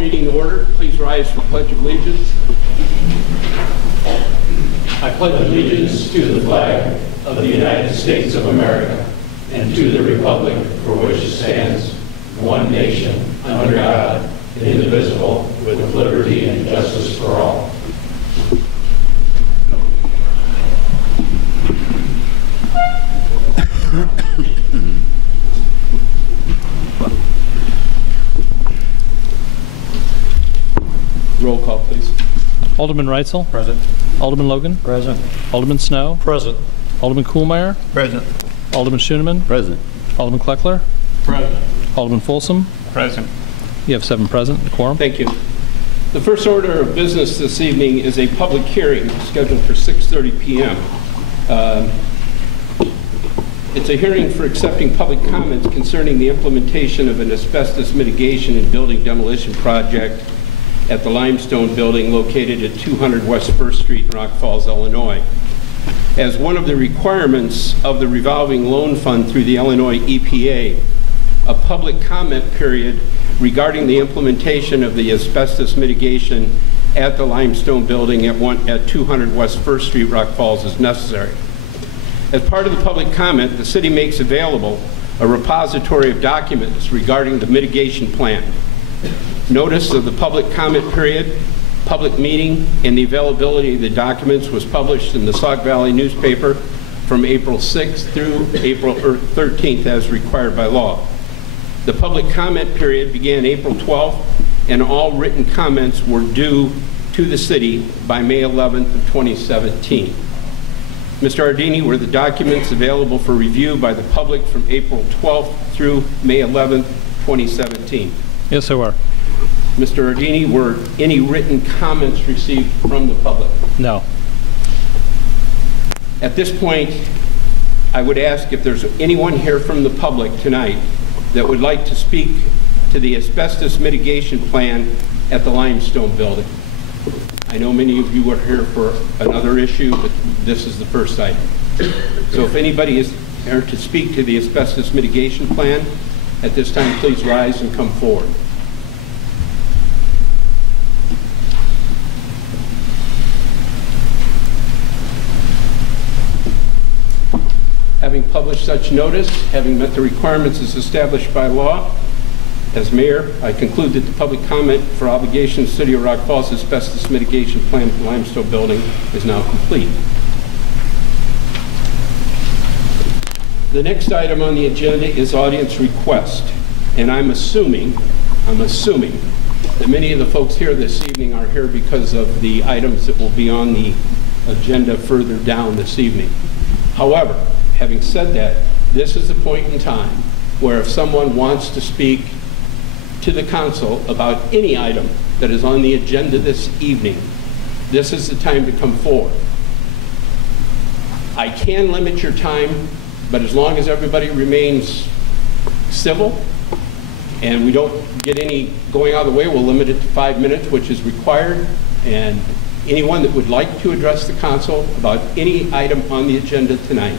meeting to order. Please rise for Pledge of Allegiance. I pledge allegiance to the flag of the United States of America and to the republic for which it stands, one nation, under God, indivisible, with liberty and justice for all. Roll call, please. Alderman Reitzel. Present. Alderman Logan. Present. Alderman Snow. Present. Alderman Kuhlmeier. Present. Alderman Schoeneman. Present. Alderman Kleckler. Present. Alderman Folsom. Present. You have 7 present. Quorum. Thank you. The first order of business this evening is a public hearing scheduled for 6:30 p.m. It's a hearing for accepting public comments concerning the implementation of an asbestos mitigation and building demolition project at the Limestone Building located at 200 West 1st Street in Rock Falls, Illinois. As one of the requirements of the revolving loan fund through the Illinois EPA, a public comment period regarding the implementation of the asbestos mitigation at the Limestone Building at 200 West 1st Street, Rock Falls is necessary. As part of the public comment, the city makes available a repository of documents regarding the mitigation plan. Notice of the public comment period, public meeting, and the availability of the documents was published in the Sauk Valley newspaper from April 6th through April 13th as required by law. The public comment period began April 12th, and all written comments were due to the city by May 11th of 2017. Mr. Ardini, were the documents available for review by the public from April 12th through May 11th, 2017? Yes, they were. Mr. Ardini, were any written comments received from the public? No. At this point, I would ask if there's anyone here from the public tonight that would like to speak to the asbestos mitigation plan at the Limestone Building. I know many of you are here for another issue, but this is the first item. So if anybody is here to speak to the asbestos mitigation plan, at this time, please rise and come forward. Having published such notice, having met the requirements as established by law, as mayor, I conclude that the public comment for obligations City of Rock Falls asbestos mitigation plan for the Limestone Building is now complete. The next item on the agenda is audience request, and I'm assuming that many of the folks here this evening are here because of the items that will be on the agenda further down this evening. However, having said that, this is a point in time where if someone wants to speak to the council about any item that is on the agenda this evening, this is the time to come forward. I can limit your time, but as long as everybody remains civil and we don't get any going out of the way, we'll limit it to 5 minutes, which is required. And anyone that would like to address the council about any item on the agenda tonight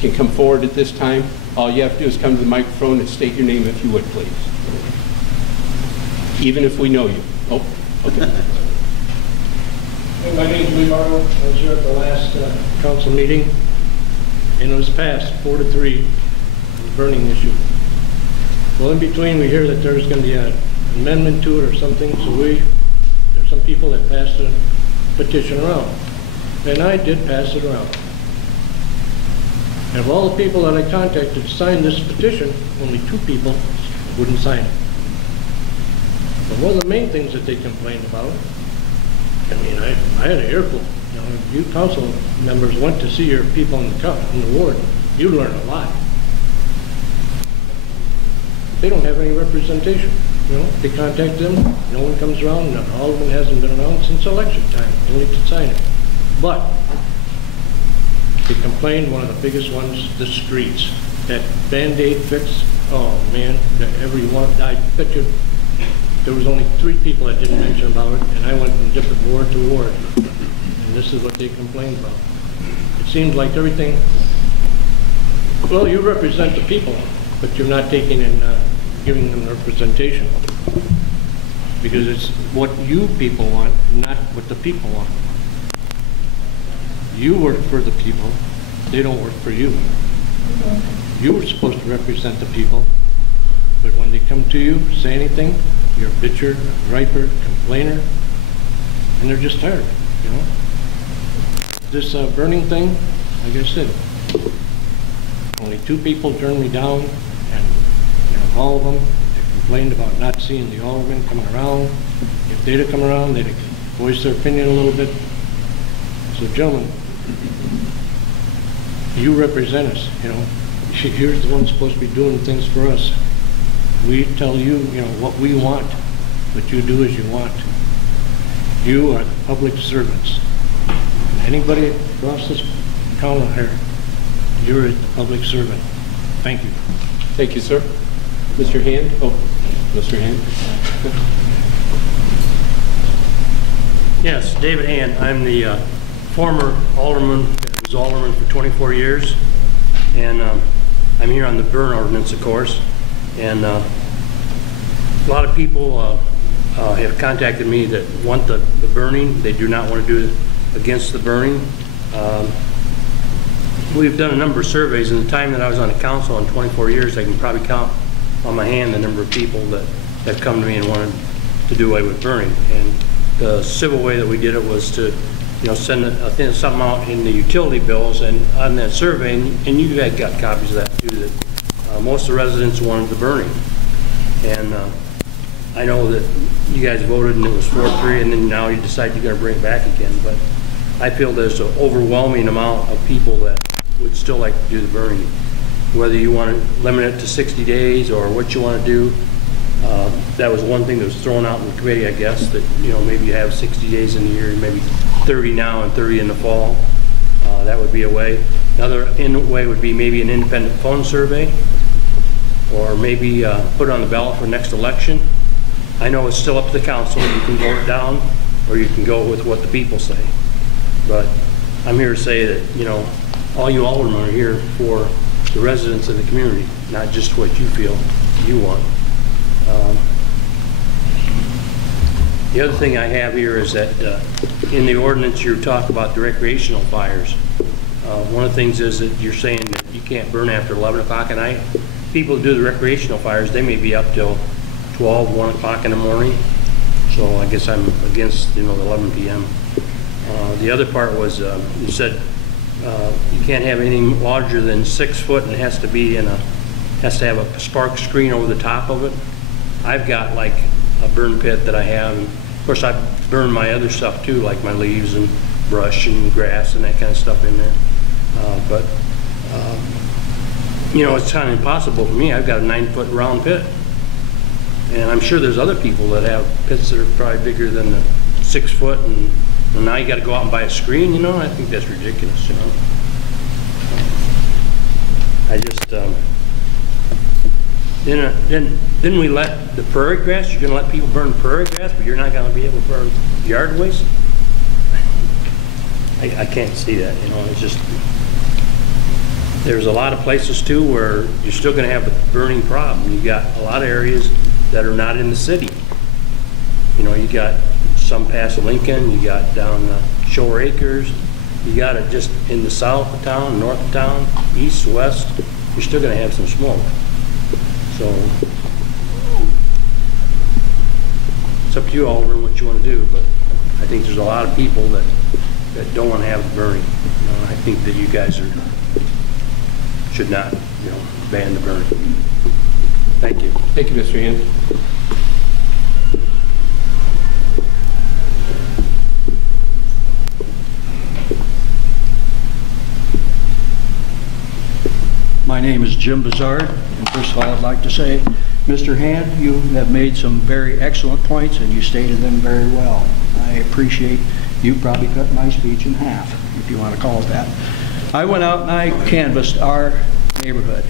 can come forward at this time. All you have to do is come to the microphone and state your name if you would, please. Even if we know you. Oh, okay. My name is Lee Barlow. I was here at the last council meeting, and it was passed 4-3, the burning issue. Well, in between, we hear that there's going to be an amendment to it or something, so there's some people that passed a petition around. And I did pass it around. And of all the people that I contacted to sign this petition, only 2 people wouldn't sign it. But one of the main things that they complained about, I mean, I had an earful. You know, if you council members went to see your people in the ward, you learn a lot. They don't have any representation. You know, they contact them, no one comes around, and Alderman hasn't been around since election time. They need to sign it. But they complained, one of the biggest ones, the streets. That Band-Aid fix, oh man, everyone, I bet you there was only 3 people that didn't mention about it, and I went from different ward to ward, and this is what they complained about. It seems like everything, well, you represent the people, but you're not taking and giving them representation. because it's what you people want, not what the people want. You work for the people, they don't work for you. You were supposed to represent the people, but when they come to you, say anything, you're a bitcher, a griper, complainer, and they're just tired, you know? This burning thing, like I said, only 2 people turned me down, and you know, all of them, they complained about not seeing the alderman coming around. If they'd have come around, they'd have voiced their opinion a little bit. So gentlemen, you represent us, you know. You're the one supposed to be doing things for us. We tell you, you know, what we want, but you do as you want. You are the public servants. Anybody across this counter here, you're the public servant. Thank you. Thank you, sir. Mr. Hand? Oh, Mr. Hand. Yes, David Hand. I'm the former alderman, was alderman for 24 years, and I'm here on the burn ordinance, of course. And a lot of people have contacted me that want the burning. They do not want to do it against the burning. We've done a number of surveys. In the time that I was on the council in 24 years, I can probably count on my hand the number of people that have come to me and wanted to do away with burning. And the civil way that we did it was to, you know, send something out in the utility bills, and on that survey, and you had got copies of that too, that most of the residents wanted the burning. And I know that you guys voted and it was 4-3, and then now you decide you're going to bring it back again. But I feel there's an overwhelming amount of people that would still like to do the burning. Whether you want to limit it to 60 days or what you want to do, that was one thing that was thrown out in the committee, I guess, that, you know, maybe you have 60 days in the year, maybe 30 now and 30 in the fall. That would be a way. Another way would be maybe an independent phone survey, or maybe put it on the ballot for next election. I know it's still up to the council. You can vote it down, or you can go with what the people say. But I'm here to say that, you know, all you aldermen are here for the residents of the community, not just what you feel you want. The other thing I have here is that in the ordinance you talk about the recreational fires. One of the things is that you're saying that you can't burn after 11 o'clock at night. People who do the recreational fires, they may be up till 12, 1 o'clock in the morning. So I guess I'm against, you know, the 11 p.m. The other part was you said you can't have anything larger than 6 foot, and it has to be in has to have a spark screen over the top of it. I've got like a burn pit that I have. And of course, I burn my other stuff too, like my leaves and brush and grass and that kind of stuff in there. But you know, it's kind of impossible for me. I've got a 9-foot round pit, and I'm sure there's other people that have pits that are probably bigger than the 6 foot, and now you got to go out and buy a screen. You know, I think that's ridiculous. You know, I just didn't we let the prairie grass? You're going to let people burn prairie grass, but you're not going to be able to burn yard waste? I can't see that. You know, it's just, there's a lot of places too where you're still going to have the burning problem. You got a lot of areas that are not in the city. You know, you got some past Lincoln, you got down Shore Acres, you got it just in the south of town, north of town, east, west. You're still going to have some smoke. So it's up to you, Alderman, what you want to do. But I think there's a lot of people that don't want to have the burning. You know, I think that you guys should not, you know, ban the burning. Thank you. Thank you, Mr. Hand. My name is Jim Bizard, and first of all, I'd like to say, Mr. Hand, you have made some very excellent points, and you stated them very well. I appreciate you probably cut my speech in half, if you want to call it that. I went out and I canvassed our neighborhood.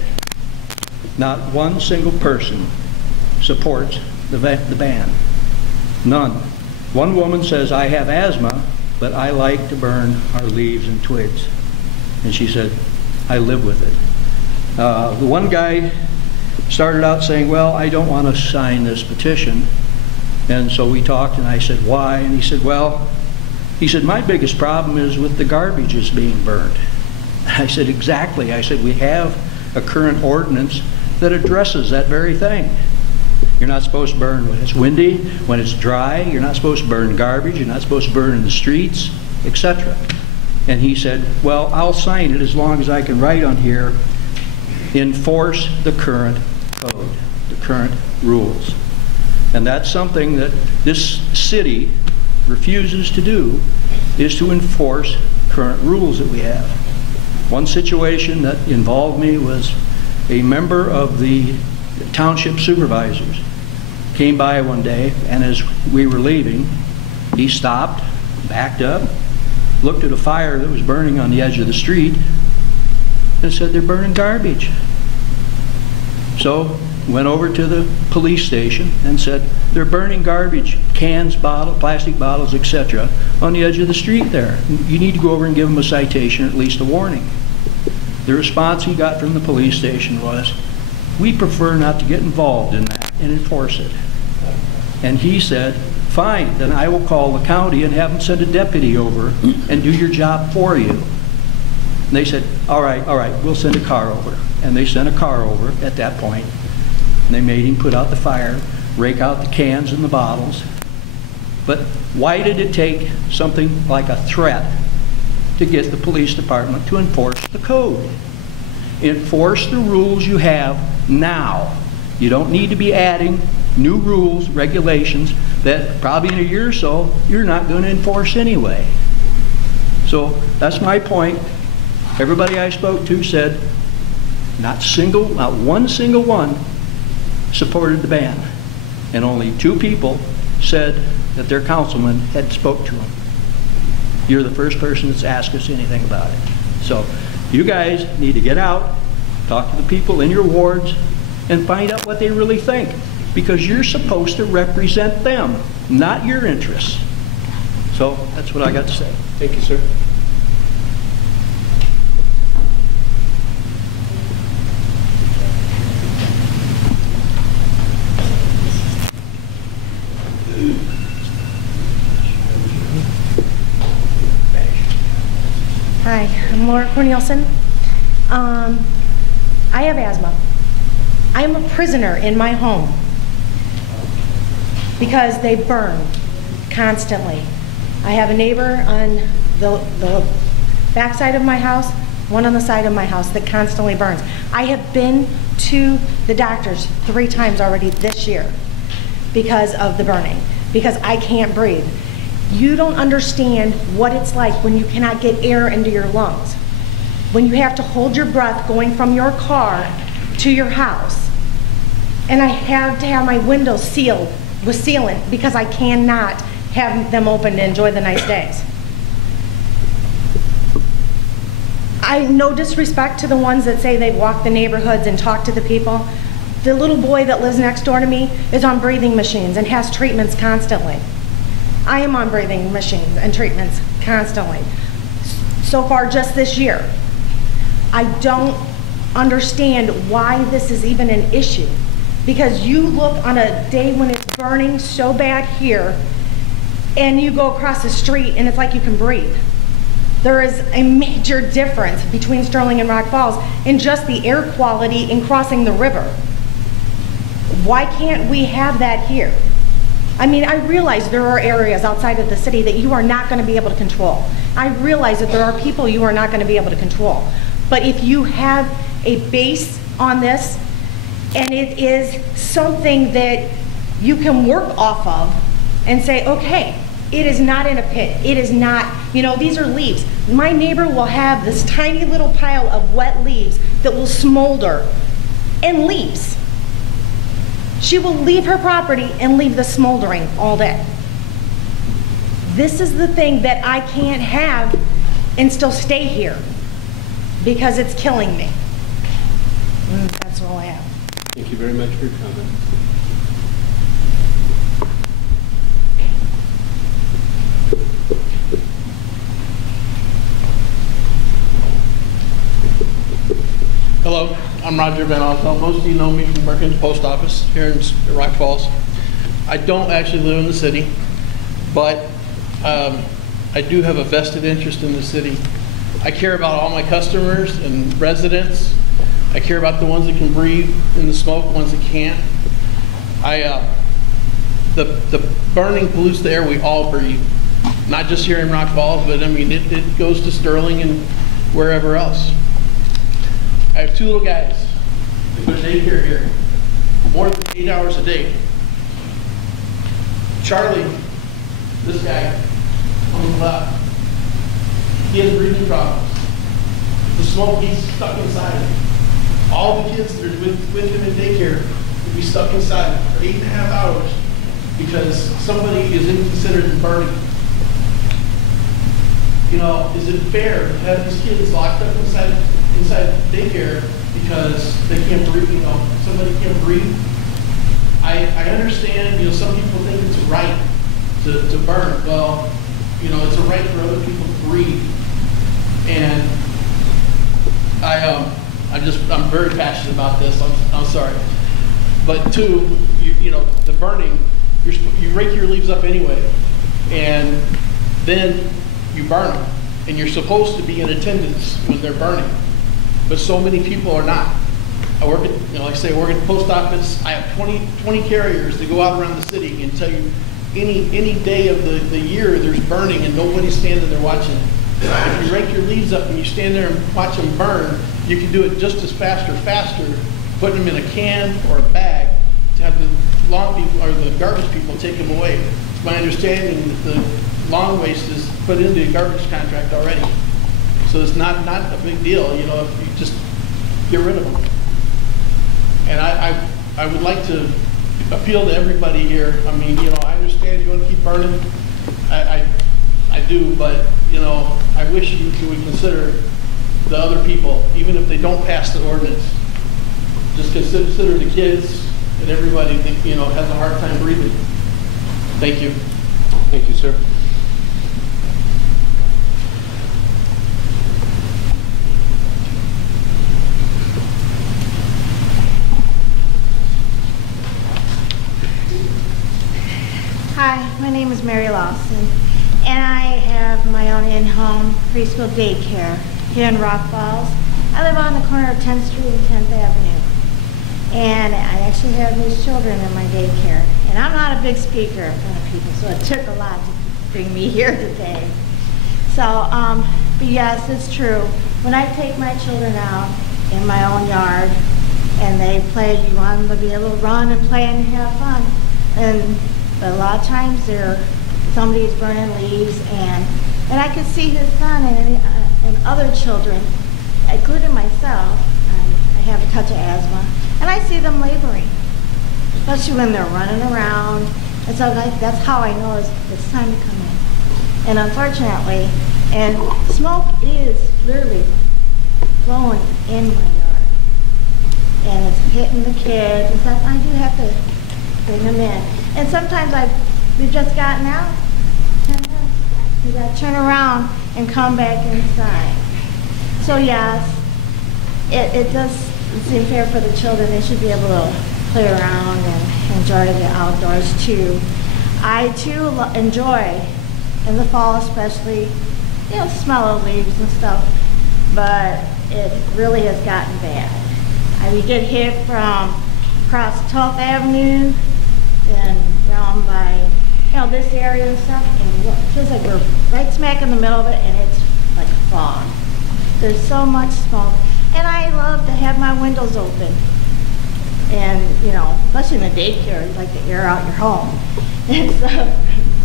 Not one single person supports the ban. None. One woman says, I have asthma, but I like to burn our leaves and twigs. And she said, I live with it. The one guy started out saying, well, I don't want to sign this petition. And so we talked, and I said, why? And he said, well, he said, my biggest problem is with the garbages being burned. I said, exactly. I said, we have a current ordinance that addresses that very thing. You're not supposed to burn when it's windy, when it's dry. You're not supposed to burn garbage. You're not supposed to burn in the streets, etc. And he said, well, I'll sign it as long as I can write on here, enforce the current code, the current rules. And that's something that this city refuses to do, is to enforce current rules that we have. One situation that involved me was a member of the township supervisors came by one day, and as we were leaving, he stopped, backed up, looked at a fire that was burning on the edge of the street, and said, they're burning garbage. So went over to the police station and said, they're burning garbage, cans, bottles, plastic bottles, etc. on the edge of the street there. You need to go over and give them a citation, or at least a warning. The response he got from the police station was, we prefer not to get involved in that and enforce it. And he said, fine, then I will call the county and have them send a deputy over and do your job for you. And they said, all right, we'll send a car over. And they sent a car over at that point. And they made him put out the fire, rake out the cans and the bottles. But why did it take something like a threat to get the police department to enforce the code? Enforce the rules you have now. You don't need to be adding new rules, regulations that probably in a year or so you're not going to enforce anyway. So that's my point. Everybody I spoke to said not one single one supported the ban. And only 2 people said that their councilman had spoke to them. You're the first person that's asked us anything about it. So you guys need to get out, talk to the people in your wards, and find out what they really think. Because you're supposed to represent them, not your interests. So that's what I got to say. Thank you, sir. Hi, I'm Laura Cornelison. I have asthma. I am a prisoner in my home because they burn constantly. I have a neighbor on the back side of my house, one on the side of my house that constantly burns. I have been to the doctors 3 times already this year because of the burning, because I can't breathe. You don't understand what it's like when you cannot get air into your lungs. When you have to hold your breath going from your car to your house. And I have to have my windows sealed with sealant because I cannot have them open to enjoy the nice days. No disrespect to the ones that say they walk the neighborhoods and talk to the people. The little boy that lives next door to me is on breathing machines and has treatments constantly. I am on breathing machines and treatments constantly. So far, just this year. I don't understand why this is even an issue. Because you look on a day when it's burning so bad here, and you go across the street and it's like you can breathe. There is a major difference between Sterling and Rock Falls in just the air quality in crossing the river. Why can't we have that here? I mean, I realize there are areas outside of the city that you are not going to be able to control. I realize that there are people you are not going to be able to control. But if you have a base on this, and it is something that you can work off of and say, okay, it is not in a pit. It is not, you know, these are leaves. My neighbor will have this tiny little pile of wet leaves that will smolder and leaves. She will leave her property and leave the smoldering all day. This is the thing that I can't have and still stay here because it's killing me. And that's all I have. Thank you very much for your comment. Hello, I'm Roger Van Oswald. Most of you know me from working at the post office here in Rock Falls. I don't actually live in the city, but I do have a vested interest in the city. I care about all my customers and residents. I care about the ones that can breathe in the smoke, the ones that can't. The burning pollutes the air we all breathe, not just here in Rock Falls, but I mean, it goes to Sterling and wherever else. I have 2 little guys. They go to daycare here, more than 8 hours a day. Charlie, this guy on the left, he has breathing problems. The smoke, he's stuck inside. All the kids that are with him in daycare will be stuck inside for 8.5 hours because somebody is inconsiderate in burning. You know, is it fair to have these kids locked up inside daycare because they can't breathe? You know, somebody can't breathe. I understand. You know, some people think it's a right to burn. Well, you know, it's a right for other people to breathe. And I'm very passionate about this. I'm sorry, but 2, you know, the burning. You rake your leaves up anyway, and then you burn them, and you're supposed to be in attendance when they're burning, but so many people are not. I work at, you know, like I say, I work at the post office. I have 20 carriers that go out around the city and tell you any day of the year there's burning and nobody's standing there watching. If you rake your leaves up and you stand there and watch them burn, you can do it just as fast or faster, putting them in a can or a bag to have the lawn people or the garbage people take them away. It's my understanding that the lawn waste is put into a garbage contract already. So it's not a big deal, you know, if you just get rid of them. And I would like to appeal to everybody here. I mean, you know, I understand you want to keep burning. I do, but, you know, I wish you would consider the other people, even if they don't pass the ordinance. Just consider the kids and everybody that, you know, has a hard time breathing. Thank you. Thank you, sir. Hi, my name is Mary Lawson, and I have my own in-home preschool daycare here in Rock Falls. I live on the corner of 10th Street and 10th Avenue, and I actually have these children in my daycare. And I'm not a big speaker in front of people, so it took a lot to bring me here today. So, but yes, it's true. When I take my children out in my own yard and they play, you want them to be able to run and play and have fun. But a lot of times somebody's burning leaves, and I could see his son and other children, including myself. I have a touch of asthma, and I see them laboring, especially when they're running around. And so that's how I know it's time to come in. And unfortunately, and smoke is literally blowing in my yard, and it's hitting the kids and stuff. I do have to bring them in. And sometimes we've just gotten out, 10 minutes. You got to turn around and come back inside. So yes, it does seem fair for the children. They should be able to play around and enjoy the outdoors too. I too enjoy, in the fall especially, you know, smell of leaves and stuff, but it really has gotten bad. We get hit from across 12th Avenue and around by, you know, this area and stuff, and it feels like we're right smack in the middle of it, and it's like a fog. There's so much smoke, and I love to have my windows open. And, you know, especially in the daycare, you like to air out your home and stuff,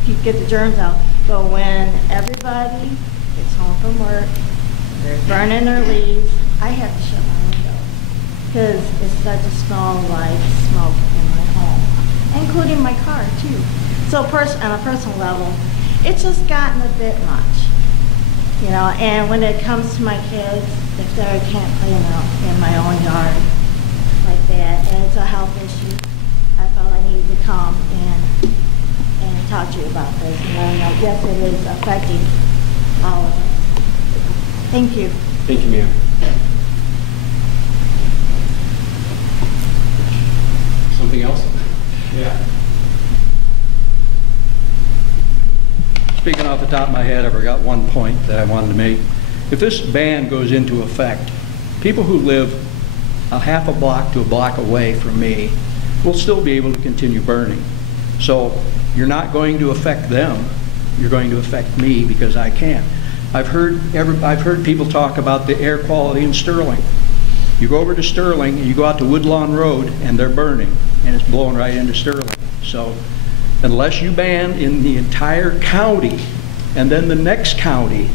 you get the germs out. But when everybody gets home from work, they're burning their leaves, I have to shut my window because it's such a smell like smoke in my home, including my car too. So on a personal level, it's just gotten a bit much, you know. And when it comes to my kids, if they can't play in my own yard like that, and it's a health issue, I felt I needed to come and talk to you about this. And I know, yes, it is affecting all of us. Thank you. Thank you, ma'am. Something else? Yeah. speaking off the top of my head, I forgot one point that I wanted to make. If this ban goes into effect, people who live a half a block to a block away from me will still be able to continue burning. So you're not going to affect them, you're going to affect me because I can't. I've heard people talk about the air quality in Sterling. You go over to Sterling and you go out to Woodlawn Road and they're burning and it's blowing right into Sterling. So unless you ban in the entire county and then the next county,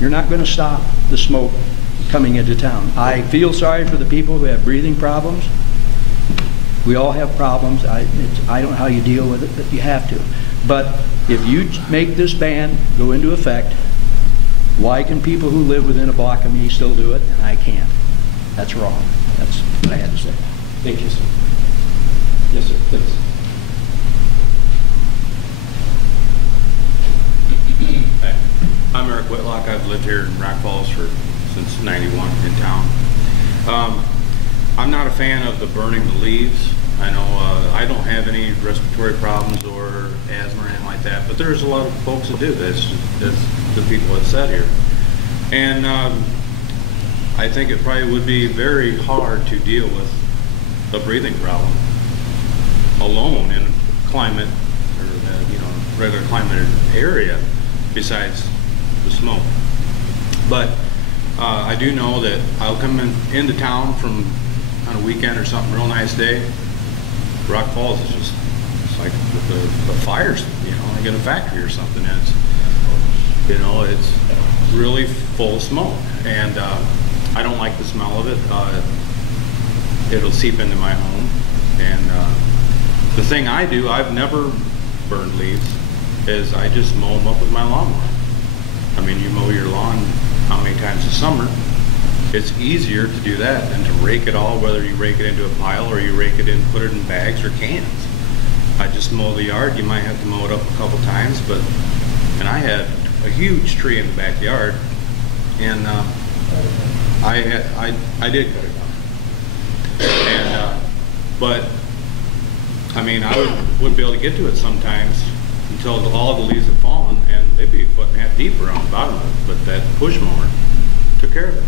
you're not going to stop the smoke coming into town. I feel sorry for the people who have breathing problems. We all have problems. I don't know how you deal with it, but you have to. But if you make this ban go into effect, why can people who live within a block of me still do it and I can't? That's wrong. That's what I had to say. Thank you, sir. Yes, sir, please. Hi. I'm Eric Whitlock. I've lived here in Rock Falls since '91 in town. I'm not a fan of the burning the leaves. I know I don't have any respiratory problems or asthma or anything like that, but there's a lot of folks that do this, as the people have said here. And I think it probably would be very hard to deal with a breathing problem alone in a climate or regular climate area besides the smoke. But I do know that I'll come into town from on a weekend or something, real nice day. Rock Falls is just, it's like the fires, like in a factory or something. And it's really full of smoke, and I don't like the smell of it. It'll seep into my home, and the thing I do, I've never burned leaves, is I just mow them up with my lawnmower. I mean, you mow your lawn how many times a summer? It's easier to do that than to rake it all, whether you rake it into a pile or you rake it in, put it in bags or cans. I just mow the yard. You might have to mow it up a couple times, and I had a huge tree in the backyard, and I did cut it down. And but I mean, I wouldn't be able to get to it sometimes until all the leaves had fallen, and they'd be a foot and a half deep around the bottom of it. But that push mower took care of it.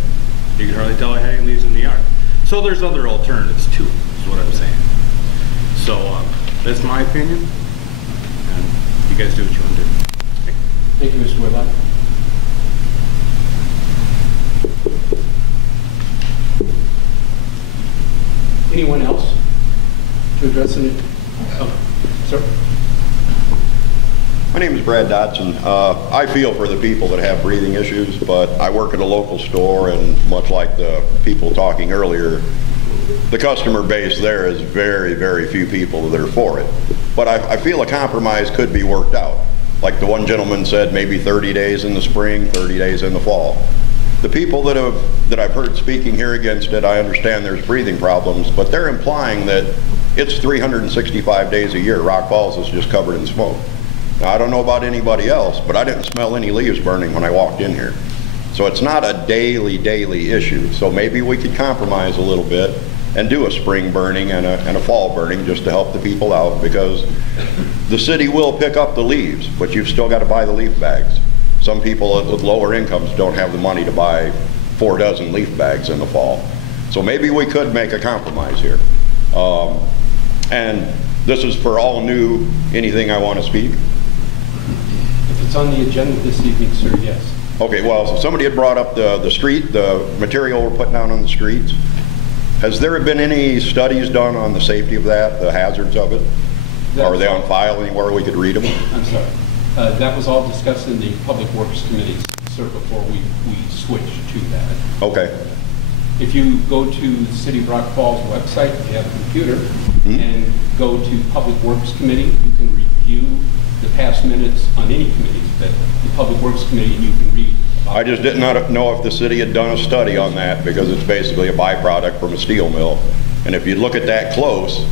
You can hardly tell I had any leaves in the yard. So there's other alternatives too, is what I'm saying. So that's my opinion, and you guys do what you want to do. Thank you, Mr. Whitlock. Anyone else to address it? Oh, sir. My name is Brad Dodson. I feel for the people that have breathing issues, but I work at a local store, and much like the people talking earlier, the customer base there is very, very few people that are for it. But I feel a compromise could be worked out. Like the one gentleman said, maybe 30 days in the spring, 30 days in the fall. The people that I've heard speaking here against it, I understand there's breathing problems, but they're implying that it's 365 days a year. Rock Falls is just covered in smoke. Now, I don't know about anybody else, but I didn't smell any leaves burning when I walked in here. So it's not a daily issue. So maybe we could compromise a little bit and do a spring burning and a fall burning just to help the people out, because the city will pick up the leaves, but you've still got to buy the leaf bags. Some people with lower incomes don't have the money to buy 4 dozen leaf bags in the fall. So maybe we could make a compromise here. And this is for all new, anything I want to speak. If it's on the agenda this evening, sir, yes. Okay, well, so somebody had brought up the material we're putting down on the streets. Has there been any studies done on the safety of that, the hazards of it? Are they on file anywhere we could read them? I'm sorry. That was all discussed in the Public Works Committee, sir, before we switched to that. Okay. If you go to the City of Rock Falls website, if you have a computer, and go to Public Works Committee, you can review the past minutes on any committees, but the Public Works Committee, you can read. I just did not know if the city had done a study on that, because it's basically a byproduct from a steel mill. And if you look at that close,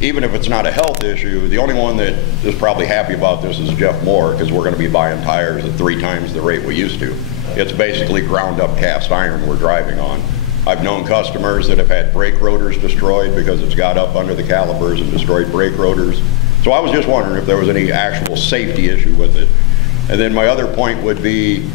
even if it's not a health issue, the only one that is probably happy about this is Jeff Moore, because we're going to be buying tires at 3 times the rate we used to. It's basically ground up cast iron we're driving on. I've known customers that have had brake rotors destroyed because it's got up under the calipers and destroyed brake rotors. So I was just wondering if there was any actual safety issue with it. And then my other point would be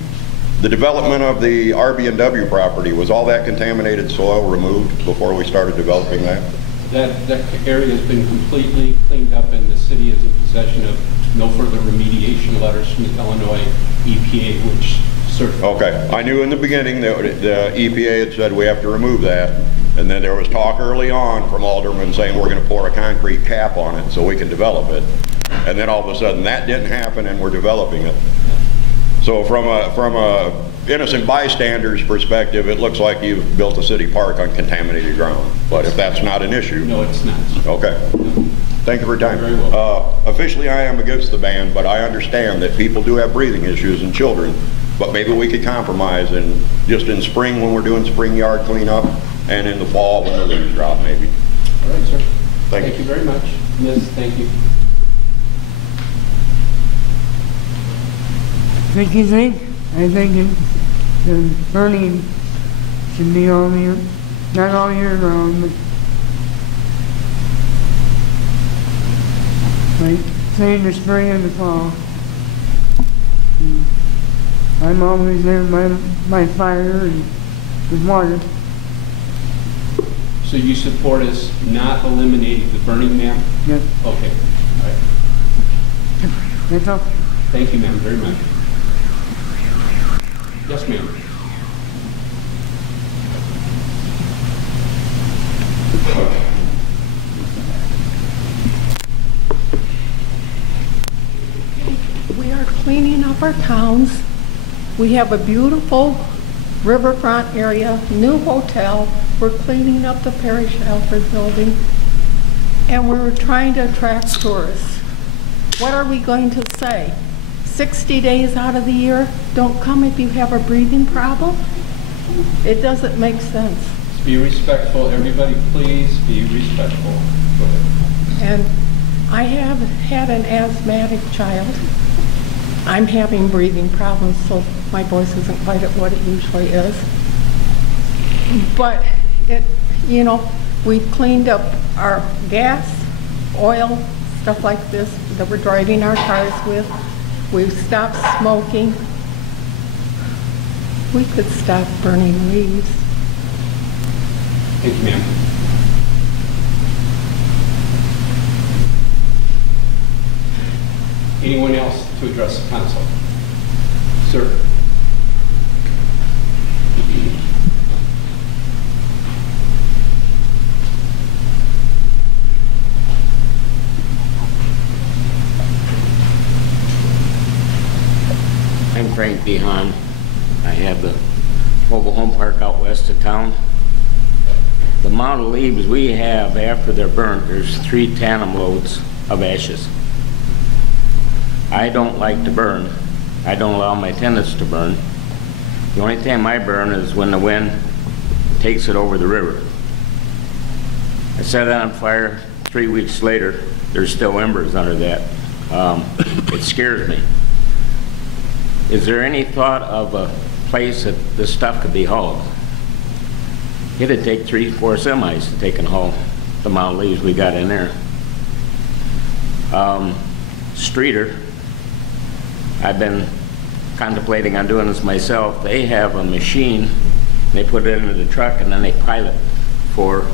the development of the RB&W property. Was all that contaminated soil removed before we started developing that? That area has been completely cleaned up, and the city is in possession of no further remediation letters from the Illinois EPA, which certified. Okay, I knew in the beginning that the EPA had said we have to remove that, and then there was talk early on from aldermen saying we're going to pour a concrete cap on it so we can develop it, and then all of a sudden that didn't happen and we're developing it. So from a innocent bystander's perspective, it looks like you've built a city park on contaminated ground. But if that's not an issue. No, it's not. Okay. Thank you for your time. Very well. Officially, I am against the ban, but I understand that people do have breathing issues and children. But maybe we could compromise, and just in spring when we're doing spring yard cleanup, and in the fall when the leaves drop, maybe. All right, sir. Thank you very much. Ms., thank you. I think the burning should be all year, not all year round, but like say in the spring and the fall. I'm always there by fire and with water. So you support us not eliminating the burning, ma'am? Yes. Okay. All right. That's all. Thank you, ma'am, very much. Yes, ma'am. We are cleaning up our towns. We have a beautiful riverfront area, new hotel. We're cleaning up the Parish Alfred building, and we're trying to attract tourists. What are we going to say? 60 days out of the year, don't come if you have a breathing problem? It doesn't make sense. Be respectful, everybody, please be respectful. Go ahead. And I have had an asthmatic child. I'm having breathing problems, so my voice isn't quite at what it usually is. But you know, we've cleaned up our gas, oil, stuff like this that we're driving our cars with. We've stopped smoking. We could stop burning leaves. Thank you, ma'am. Anyone else to address the council? Sir. I'm Frank Dehan. I have the mobile home park out west of town. The amount of leaves we have after they're burnt, there's 3 tandem loads of ashes. I don't like to burn. I don't allow my tenants to burn. The only time I burn is when the wind takes it over the river. I set it on fire, 3 weeks later, there's still embers under that. It scares me. Is there any thought of a place that this stuff could be hauled? It'd take 3-4 semis to take and haul the amount of leaves we got in there. Streeter, I've been contemplating on doing this myself. They have a machine, they put it into the truck and then they pile it for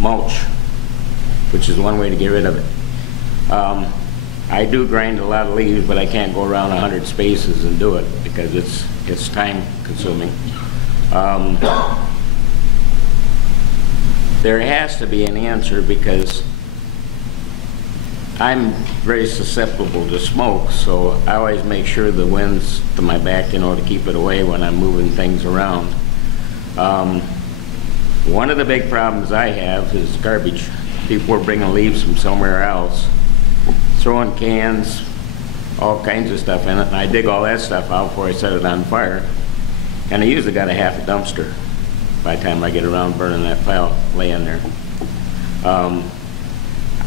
mulch, which is one way to get rid of it. I do grind a lot of leaves, but I can't go around 100 spaces and do it because it's time consuming. There has to be an answer because I'm very susceptible to smoke, so I always make sure the wind's to my back, you know, to keep it away when I'm moving things around. One of the big problems I have is garbage. People are bringing leaves from somewhere else, throwing cans, all kinds of stuff in it, and I dig all that stuff out before I set it on fire. And I usually got a half a dumpster by the time I get around burning that pile laying there.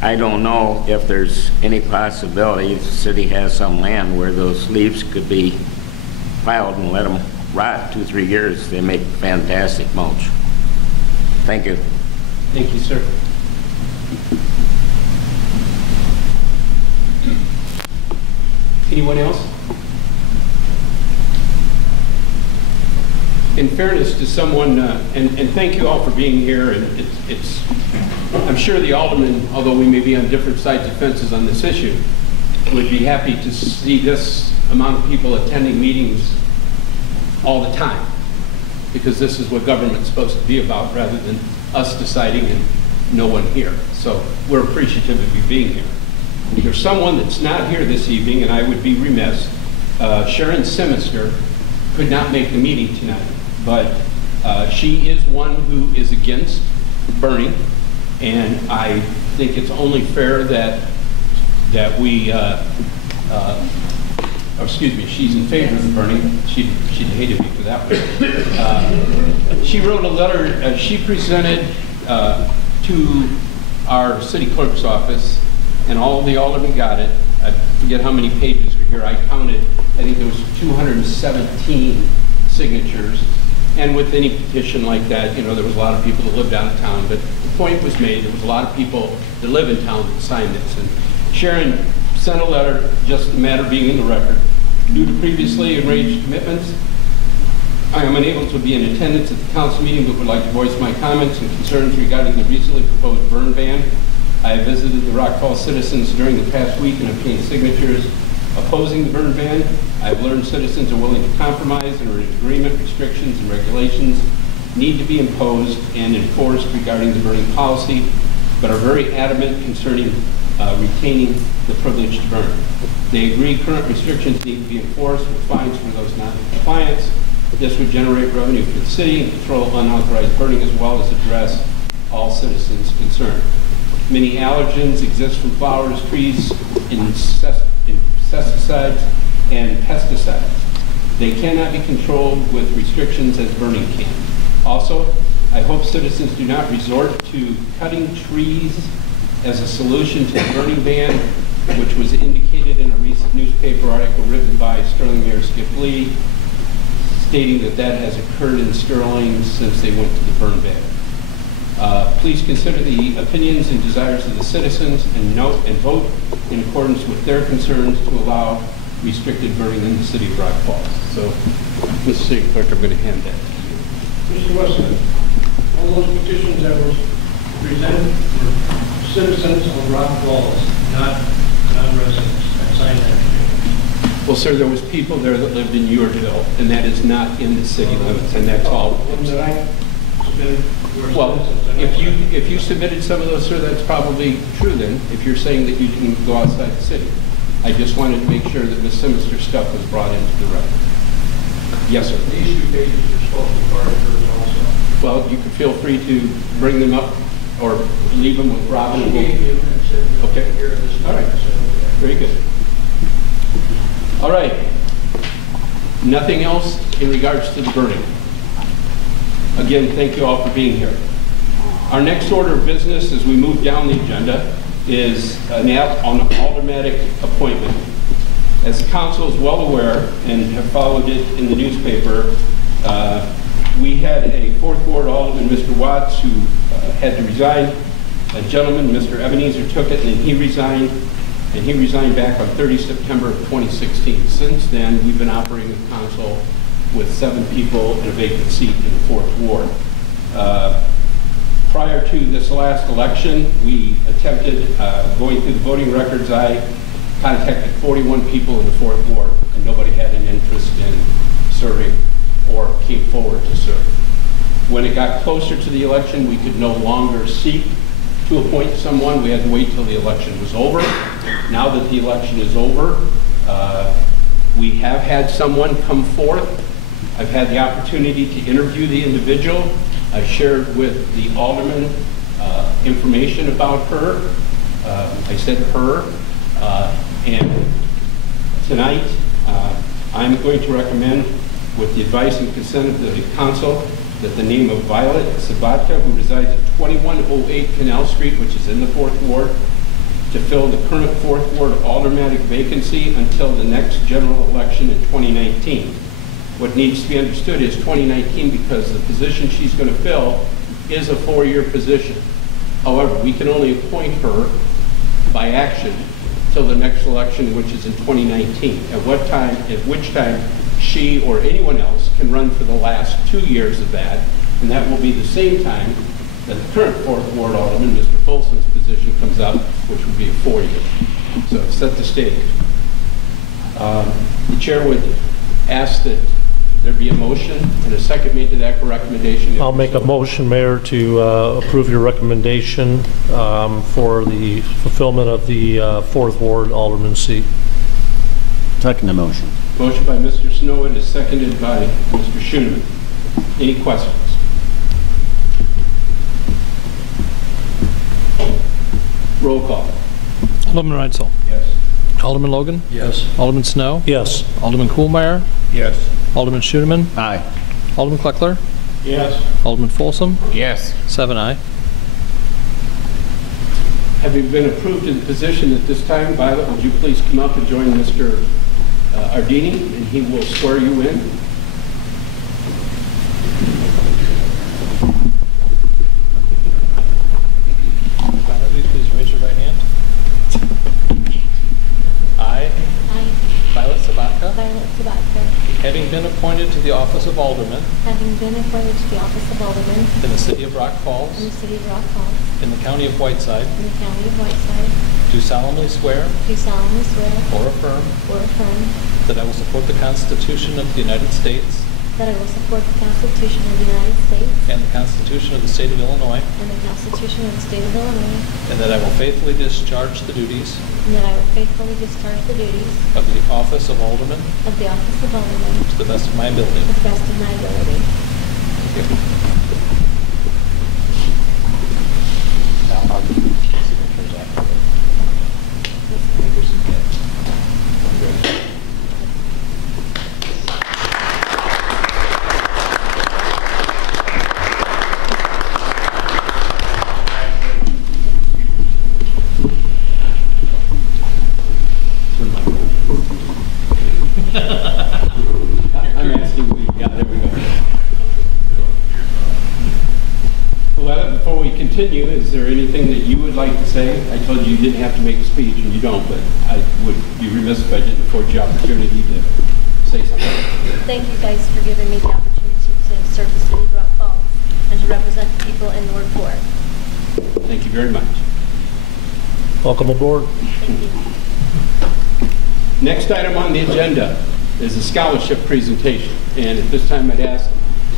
I don't know if there's any possibility the city has some land where those leaves could be piled and let them rot 2-3 years. They make fantastic mulch. Thank you. Thank you, sir. Anyone else? In fairness to someone, and thank you all for being here, and I'm sure the aldermen, although we may be on different sides of fences on this issue, would be happy to see this amount of people attending meetings all the time, because this is what government's supposed to be about, rather than us deciding and no one here. So we're appreciative of you being here. There's someone that's not here this evening, and I would be remiss. Sharon Simister could not make the meeting tonight, but she is one who is against burning, and I think it's only fair that we, excuse me, she's in favor of the burning. She'd hated me for that one. She wrote a letter she presented to our city clerk's office, and all the aldermen got it. I forget how many pages are here. I counted, I think there was 217 signatures. And with any petition like that, you know, there was a lot of people that lived out of town, but the point was made, there was a lot of people that live in town that signed this. And Sharon sent a letter, just a matter being in the record. Due to previously arranged commitments, I am unable to be in attendance at the council meeting, but would like to voice my comments and concerns regarding the recently proposed burn ban. I have visited the Rock Falls citizens during the past week and obtained signatures opposing the burn ban. I have learned citizens are willing to compromise and are in agreement. Restrictions and regulations need to be imposed and enforced regarding the burning policy, but are very adamant concerning retaining the privilege to burn. They agree current restrictions need to be enforced with fines for those not in compliance. This would generate revenue for the city and control unauthorized burning, as well as address all citizens concerned. Many allergens exist from flowers, trees, insecticides, and pesticides. They cannot be controlled with restrictions as burning can. Also, I hope citizens do not resort to cutting trees as a solution to the burning ban, which was indicated in a recent newspaper article written by Sterling Mayor Skip Lee, stating that that has occurred in Sterling since they went to the burn ban. Please consider the opinions and desires of the citizens and note and vote in accordance with their concerns to allow restricted burning in the city of Rock Falls. So, Mr. City Clerk, I'm going to hand that to you. Mr. Weston, all those petitions that were presented were citizens of Rock Falls, not non-residents that signed that. Well, sir, there was people there that lived in Yorkville, and that is not in the city limits, and that's all. Well, if you submitted some of those, sir, that's probably true then, if you're saying that you didn't go outside the city. I just wanted to make sure that Ms. Simister stuff was brought into the record. Yes, sir. These 2 pages are supposed to be part of yours also. Well, you can feel free to bring them up or leave them with Robin. Okay. All right. Very good. All right. Nothing else in regards to the burning. Again, thank you all for being here. Our next order of business as we move down the agenda is an automatic appointment. As the council is well aware and have followed it in the newspaper, we had a 4th Ward Alderman, Mr. Watts, who had to resign. A gentleman, Mr. Ebenezer, took it and he resigned. And he resigned back on 30 September of 2016. Since then, we've been operating the council with 7 people and a vacant seat in the 4th Ward. Prior to this last election, we attempted, going through the voting records, I contacted 41 people in the 4th Ward, and nobody had an interest in serving or came forward to serve. When it got closer to the election, we could no longer seek to appoint someone. We had to wait till the election was over. Now that the election is over, we have had someone come forth. I've had the opportunity to interview the individual. I shared with the alderman information about her. I said her. And tonight, I'm going to recommend, with the advice and consent of the council, that the name of Violet Sabatka, who resides at 2108 Canal Street, which is in the 4th Ward, to fill the current 4th Ward aldermanic vacancy until the next general election in 2019. What needs to be understood is 2019 because the position she's going to fill is a 4-year position. However, we can only appoint her by action till the next election, which is in 2019, at which time she or anyone else can run for the last 2 years of that, and that will be the same time that the current 4th Ward Alderman, Mr. Folsom's position comes up, which would be a 4-year. So set the stage. The chair would ask that there be a motion and a second made to that recommendation. I'll make a motion, Mayor, to approve your recommendation for the fulfillment of the 4th Ward Alderman seat. Second the motion. Motion by Mr. Snowwood is seconded by Mr. Schoeneman. Any questions? Roll call. Alderman Reitzel. Yes. Alderman Logan. Yes. Alderman Snow. Yes. Alderman Kuhlmeier. Yes. Alderman Schoeneman. Aye. Alderman Kleckler. Yes. Alderman Folsom. Yes. 7 aye. Having been approved in the position at this time, Violet, would you please come up and join Mr. Ardini, and he will swear you in. Violet, will you please raise your right hand? I, Violet Sabatka, having been appointed to the office of Alderman having been appointed to the office of Alderman in the city of Rock Falls, in the city of Rock Falls, in the county of Whiteside, in the county of Whiteside, do solemnly swear do solemnly swear or affirm or affirm that I will support the Constitution of the United States that I will support the Constitution of the United States and the Constitution of the State of Illinois, and the Constitution of the State of Illinois, and that I will faithfully discharge the duties and that I will faithfully discharge the duties of the office of Alderman of the office of Alderman to the best of my ability. to the best of my ability. Thank you. Now, I'll give you signatures after this. I'm asking, yeah, there we go. Well, before we continue, is there anything that you would like to say? I told you you didn't have to make a speech, and you don't, but I would be remiss if I didn't afford you the opportunity to say something. Thank you guys for giving me the opportunity to serve the city of Rock Falls and to represent the people in Ward 4. Thank you very much. Welcome aboard. Thank you. Next item on the agenda is a scholarship presentation. And at this time, I'd ask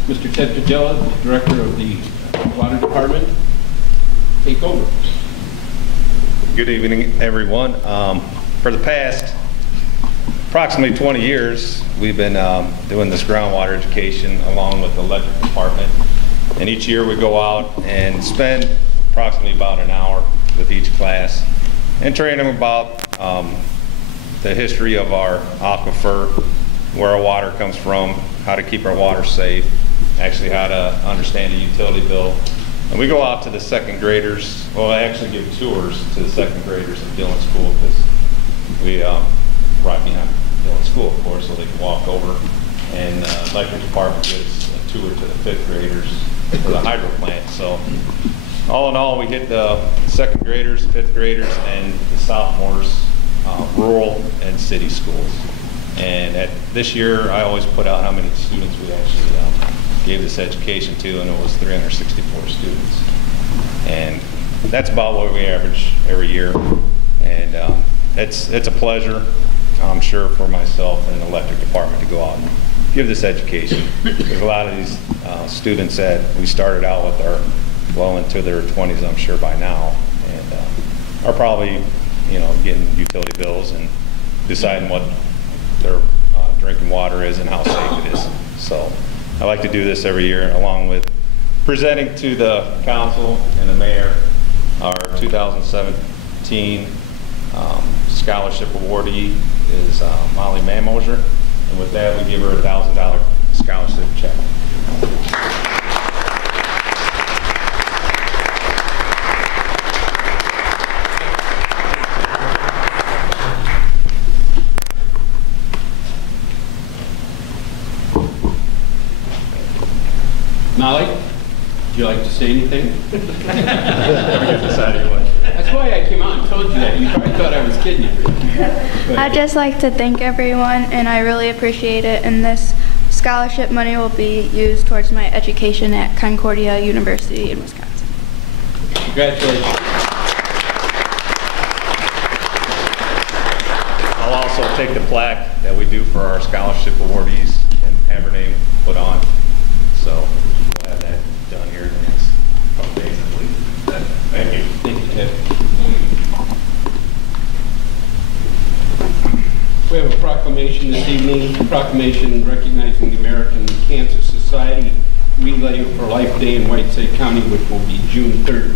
Mr. Ted Padilla, Director of the Water Department, take over. Good evening, everyone. For the past approximately 20 years, we've been doing this groundwater education along with the electric department. And each year we go out and spend approximately about an hour with each class and train them about the history of our aquifer, where our water comes from, how to keep our water safe, actually how to understand a utility bill. And we go out to the second graders. Well, I actually give tours to the second graders at Dillon School because we right behind Dillon School, of course, so they can walk over. And the electric department gives a tour to the fifth graders for the hydro plant. So all in all, we hit the second graders, fifth graders, and the sophomores, rural and city schools. And this year, I always put out how many students we actually gave this education to, and it was 364 students. And that's about what we average every year. And it's a pleasure, I'm sure, for myself and the electric department to go out and give this education. There's a lot of these students that we started out with are well into their 20s, I'm sure, by now, and are probably, getting utility bills and deciding what their drinking water is and how safe it is. So I like to do this every year, along with presenting to the council and the mayor our 2017 scholarship awardee is Molly Mammoser, and with that we give her a $1,000 scholarship check. Molly, would you like to say anything? Let me get this out of your way. That's why why I came out and told you that. You probably thought I was kidding you. I'd just like to thank everyone, and I really appreciate it. And this scholarship money will be used towards my education at Concordia University in Wisconsin. Congratulations. I'll also take the plaque that we do for our scholarship awardees and have her name put on. So we'll have that done here in the next couple days, I believe. Thank you. Thank you, Ted. We have a proclamation this evening, a proclamation recognizing the American Cancer Society Relay for Life Day in Whiteside County, which will be June 3rd,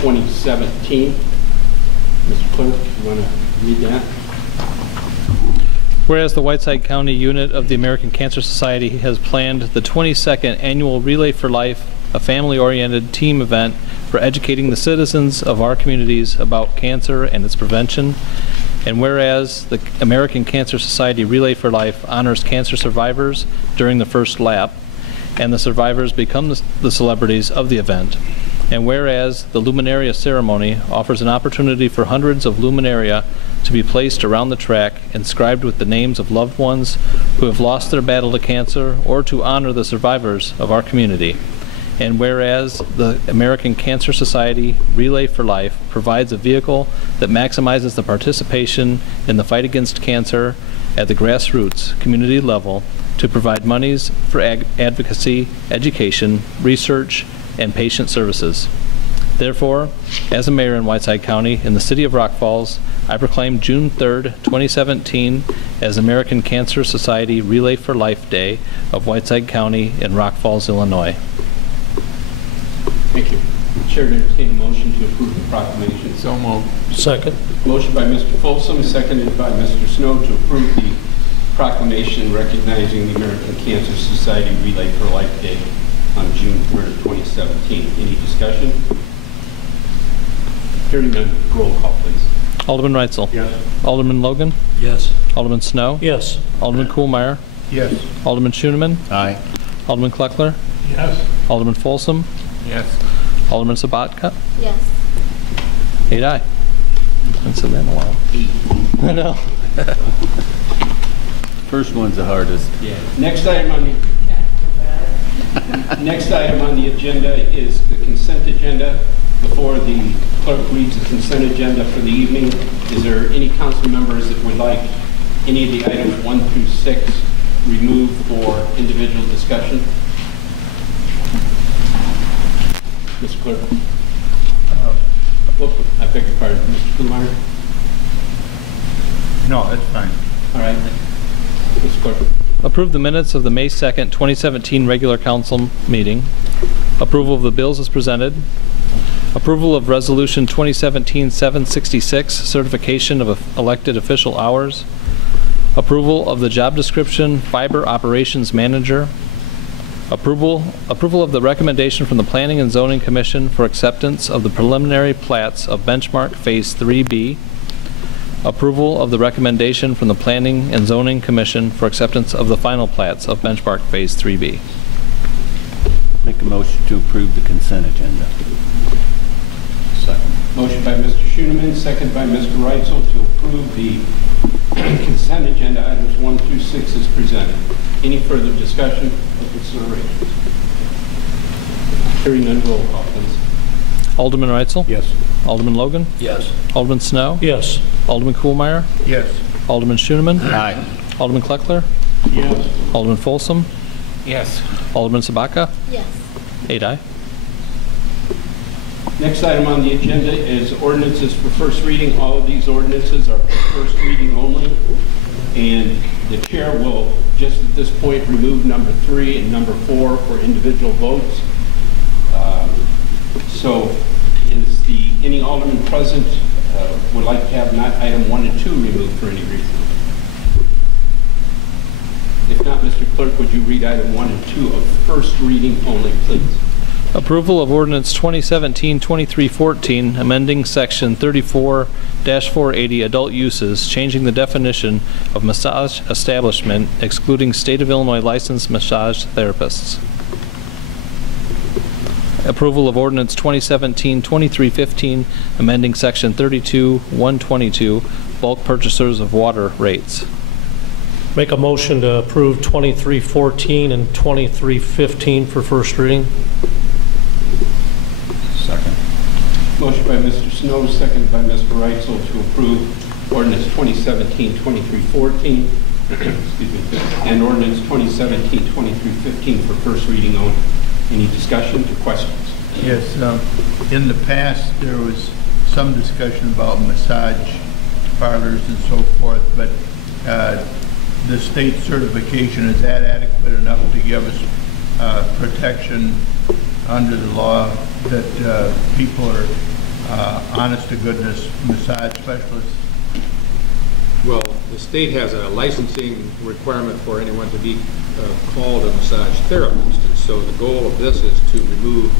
2017. Mr. Clerk, you want to read that? Whereas the Whiteside County unit of the American Cancer Society has planned the 22nd annual Relay for Life, a family-oriented team event for educating the citizens of our communities about cancer and its prevention. And whereas the American Cancer Society Relay for Life honors cancer survivors during the first lap, and the survivors become the celebrities of the event. And whereas the Luminaria ceremony offers an opportunity for hundreds of luminaria to be placed around the track, inscribed with the names of loved ones who have lost their battle to cancer, or to honor the survivors of our community. And whereas the American Cancer Society Relay for Life provides a vehicle that maximizes the participation in the fight against cancer at the grassroots community level to provide monies for advocacy, education, research, and patient services. Therefore, as a mayor in Whiteside County in the city of Rock Falls, I proclaim June 3rd, 2017 as American Cancer Society Relay for Life Day of Whiteside County in Rock Falls, Illinois. Thank you. Chair to entertain a motion to approve the proclamation. So moved. Second. Motion by Mr. Folsom, seconded by Mr. Snow to approve the proclamation recognizing the American Cancer Society Relay for Life Day on June 3rd, 2017. Any discussion? Hearing none, roll call, please. Alderman Reitzel. Yes. Alderman Logan. Yes. Alderman Snow. Yes. Alderman Kuhlmeier. Yes. Alderman Schoeneman. Aye. Alderman Kleckler. Yes. Alderman Folsom. Yes. Alderman Sabatka. Yes. 8 aye. That's a them alone. I know. First one's the hardest. Yeah. Next item on the agenda is the consent agenda. Before the clerk reads the consent agenda for the evening, is there any council members that would like any of the items 1 through 6 removed for individual discussion? Mr. Clerk. I beg your pardon, Mr. Kuhlmeier? No, that's fine. All right. Mr. Clerk. Approve the minutes of the May 2nd, 2017 regular council meeting. Approval of the bills as presented. Approval of Resolution 2017-766, certification of elected official hours. Approval of the job description, fiber operations manager. Approval of the recommendation from the Planning and Zoning Commission for acceptance of the preliminary plats of Benchmark Phase 3B. Approval of the recommendation from the Planning and Zoning Commission for acceptance of the final plats of Benchmark Phase 3B. Make a motion to approve the consent agenda. Second. Motion by Mr. Schoeneman, second by Mr. Reitzel to approve the consent agenda items 1 through 6 as presented. Any further discussion or consideration? Hearing none, roll call, please. Alderman Reitzel? Yes. Alderman Logan? Yes. Alderman Snow? Yes. Alderman Kuhlmeier? Yes. Alderman Schoeneman? Aye. Alderman Kleckler? Yes. Alderman Folsom? Yes. Alderman Sabaka? Yes. 8 aye. Next item on the agenda is ordinances for first reading. All of these ordinances are for first reading only. And the chair will just at this point remove number 3 and number 4 for individual votes. So is any alderman present would like to have not item 1 and 2 removed for any reason? If not, Mr. Clerk, would you read item 1 and 2 of first reading only, please? Approval of Ordinance 2017-2314, amending Section 34-480 Adult Uses, changing the definition of massage establishment, excluding State of Illinois licensed massage therapists. Approval of ordinance 2017-2315, amending section 32-122, bulk purchasers of water rates. Make a motion to approve 2314 and 2315 for first reading. Second. Motion by Mr. Snow, seconded by Mr. Reitzel to approve ordinance 2017-2314, excuse me, and ordinance 2017-2315 for first reading only. Any discussion or questions? Yes, in the past there was some discussion about massage parlors and so forth, but the state certification, is that adequate enough to give us protection under the law that people are honest to goodness massage specialists? Well, the state has a licensing requirement for anyone to be called a massage therapist, and so the goal of this is to remove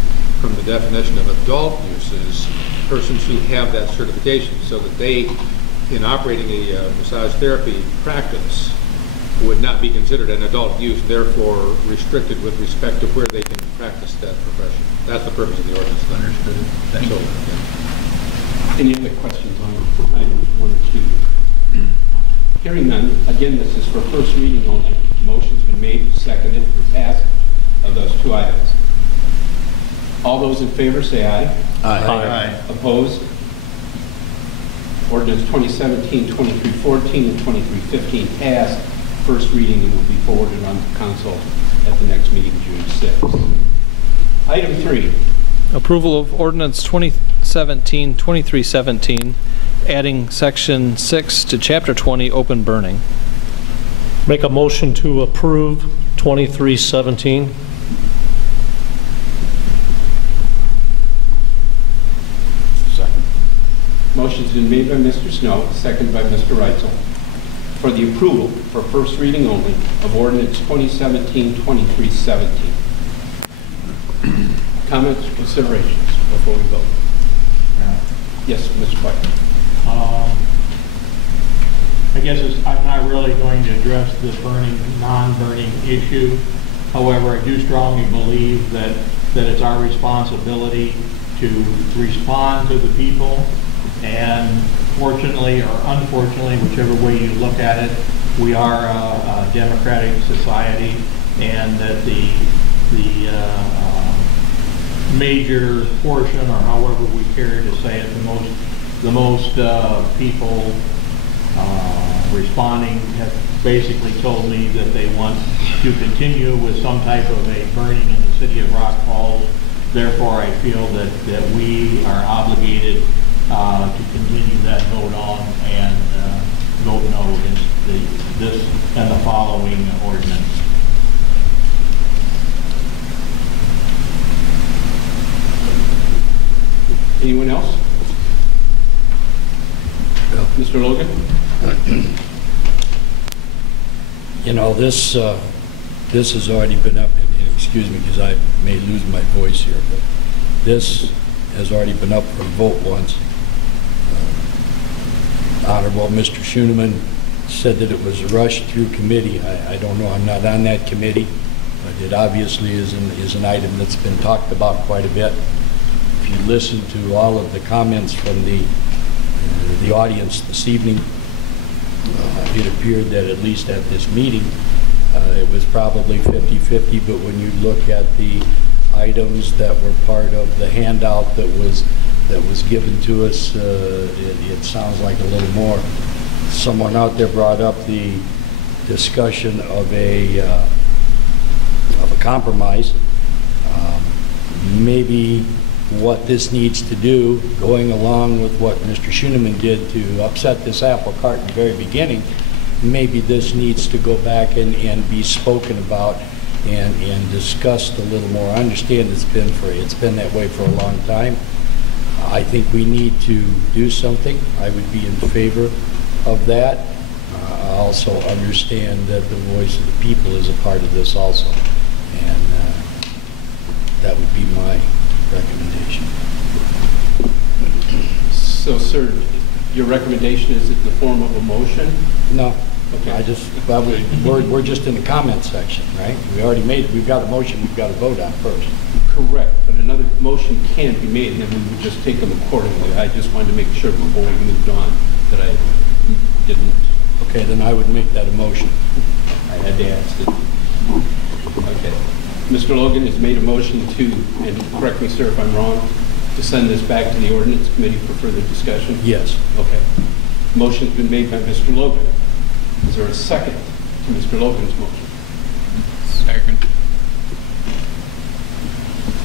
from the definition of adult uses persons who have that certification, so that they, in operating a massage therapy practice, would not be considered an adult use, therefore restricted with respect to where they can practice that profession. That's the purpose of the ordinance. Understood. Thank you. Any other questions on items 1 or 2? Hearing none, again, this is for first reading only. Motion's been made, seconded for pass of those 2 items. All those in favor say aye. Aye. Aye. Opposed? Ordinance 2017-2314 and 2315 passed. First reading and will be forwarded on to council at the next meeting, June 6th. Item 3. Approval of ordinance 2017-2317, adding section 6 to chapter 20, open burning. Make a motion to approve 2317. Second. Motion's been made by Mr. Snow, seconded by Mr. Reitzel, for the approval for first reading only of ordinance 2017-2317. Comments, considerations before we vote? Yes, Mr. White. I guess I'm not really going to address the burning, non-burning issue. However, I do strongly believe that it's our responsibility to respond to the people, and fortunately or unfortunately, whichever way you look at it, we are a democratic society, and that the major portion, or however we care to say it, the most people responding have basically told me that they want to continue with some type of a burning in the city of Rock Falls. Therefore, I feel that we are obligated to continue that vote on and vote no against this and the following ordinance. Anyone else? Mr. Logan? You know, this has already been up, and excuse me because I may lose my voice here, but this has already been up for a vote once. Honorable Mr. Schoeneman said that it was rushed through committee. I don't know, I'm not on that committee, but it obviously is an item that's been talked about quite a bit. If you listen to all of the comments from the audience this evening, it appeared that at least at this meeting, it was probably 50-50, but when you look at the items that were part of the handout that was given to us, it sounds like a little more. Someone out there brought up the discussion of a compromise. Maybe what this needs to do, going along with what Mr. Schoeneman did to upset this apple cart in the very beginning, maybe this needs to go back and be spoken about and discussed a little more. I understand it's been that way for a long time. I think we need to do something. I would be in favor of that. I also understand that the voice of the people is a part of this also, and that would be my recommendation. So, sir, your recommendation is in the form of a motion? No. Okay. We're just in the comment section, right? We've got a motion we've got to vote on first. Correct, but in another motion can be made, and then we would just take them accordingly. I just wanted to make sure before we moved on that I didn't. Okay, then I would make that a motion. I had to ask it. Okay. Mr. Logan has made a motion to, and correct me, sir, if I'm wrong, to send this back to the ordinance committee for further discussion? Yes. Okay. Motion's been made by Mr. Logan. Is there a second to Mr. Logan's motion? Second.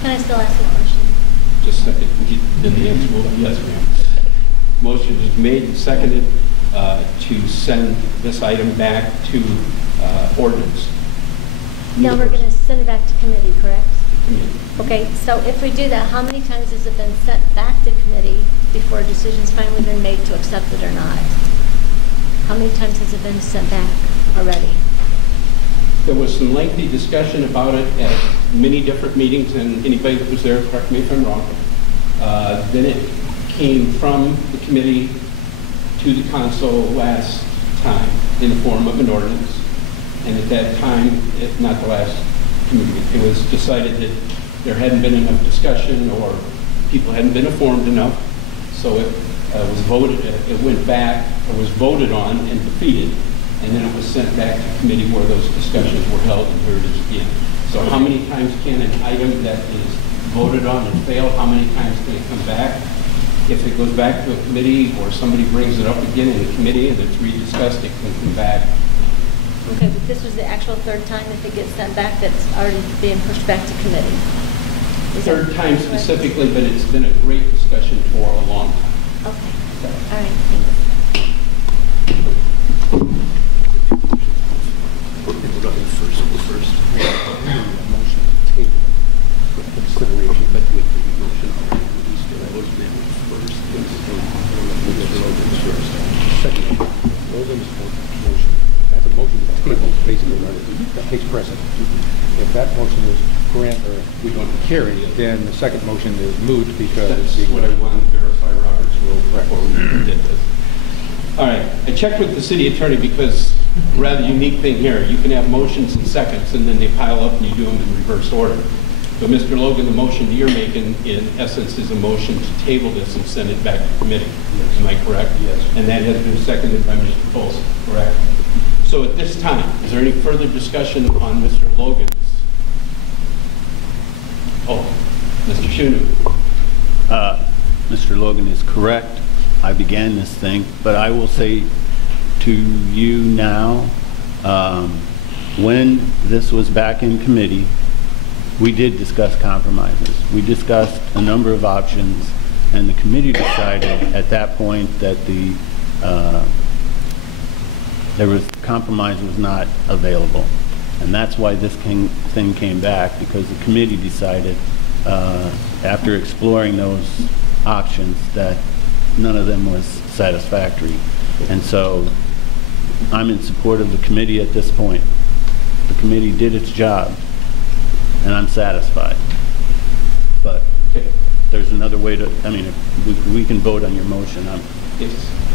Can I still ask a question? Just a second. Then the answer will be yes, ma'am. Motion is made and seconded to send this item back to ordinance. No, we're going to send it back to committee, correct? Committee. Okay, so if we do that, how many times has it been sent back to committee before a decision's finally been made to accept it or not? How many times has it been sent back already? There was some lengthy discussion about it at many different meetings, and anybody that was there, correct me if I'm wrong. Then it came from the committee to the council last time in the form of an ordinance. And at that time, if not the last committee, it was decided that there hadn't been enough discussion or people hadn't been informed enough. So it was voted, it went back, or was voted on and defeated, and then it was sent back to committee where those discussions were held, and here it is again. So how many times can an item that is voted on and fail, how many times can it come back? If it goes back to a committee or somebody brings it up again in the committee and it's rediscussed, it can come back. Okay, but this was the actual third time if it gets sent back that's already being pushed back to committee. Third time specifically, but it's been a great discussion for a long time. Okay, all right, thanks. First, motion to table for consideration, but with the motion already first. Second, Logan's motion. That's a motion to table, basically, that takes precedent. If that motion is granted, or we don't carry, then the second motion is moot because that's what I wanted to verify Robert's rule before we did this. All right, I checked with the city attorney because rather unique thing here. You can have motions in seconds and then they pile up and you do them in reverse order. So Mr. Logan, the motion you're making in essence is a motion to table this and send it back to committee. Yes. Am I correct? Yes. And that has been seconded by Mr. Folsom, correct? So at this time, is there any further discussion on Mr. Logan's? Oh, Mr. Shunu. Mr. Logan is correct. I began this thing, but I will say to you now, when this was back in committee, we did discuss compromises. We discussed a number of options, and the committee decided at that point that compromise was not available. And that's why this thing came back, because the committee decided, after exploring those options, that none of them was satisfactory. And so I'm in support of the committee at this point. The committee did its job, and I'm satisfied. But there's another way to, I mean, if we can vote on your motion. Yes,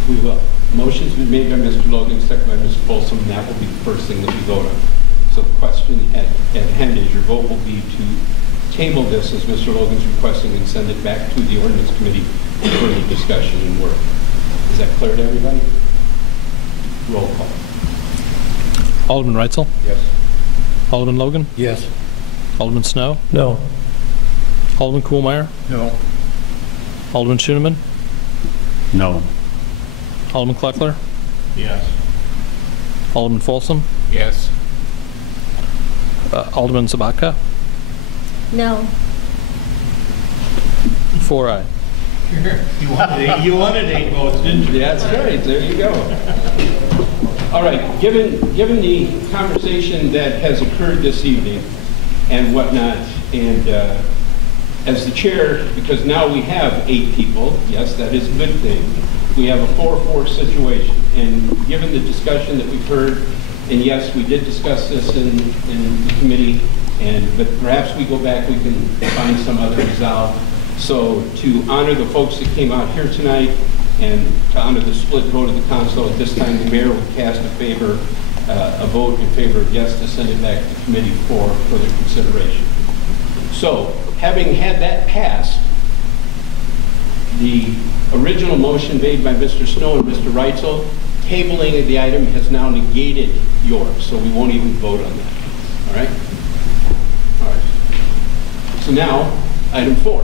we will. Motion's been made by Mr. Logan, seconded by Mr. Folsom, and that will be the first thing that we vote on. So the question at hand is your vote will be to table this as Mr. Logan's requesting and send it back to the ordinance committee for further discussion and work. Is that clear to everybody? Roll call. Alderman Reitzel? Yes. Alderman Logan? Yes. Alderman Snow? No. Alderman Kuhlmeier? No. Alderman Schoeneman? No. Alderman Kleckler? Yes. Alderman Folsom? Yes. Alderman Sabatka? No. 4-0. You wanted 8 votes, didn't you? That's right. There you go. All right. Given the conversation that has occurred this evening and whatnot, and as the chair, because now we have 8 people, yes, that is a good thing. We have a 4-4 situation, and given the discussion that we've heard, and yes, we did discuss this in the committee, but perhaps we go back, we can find some other resolve. So to honor the folks that came out here tonight and to honor the split vote of the council, at this time the mayor would cast a vote in favor of yes to send it back to committee for further consideration. So having had that passed, the original motion made by Mr. Snow and Mr. Reitzel, tabling of the item has now negated yours, so we won't even vote on that. All right? All right. So now, item 4,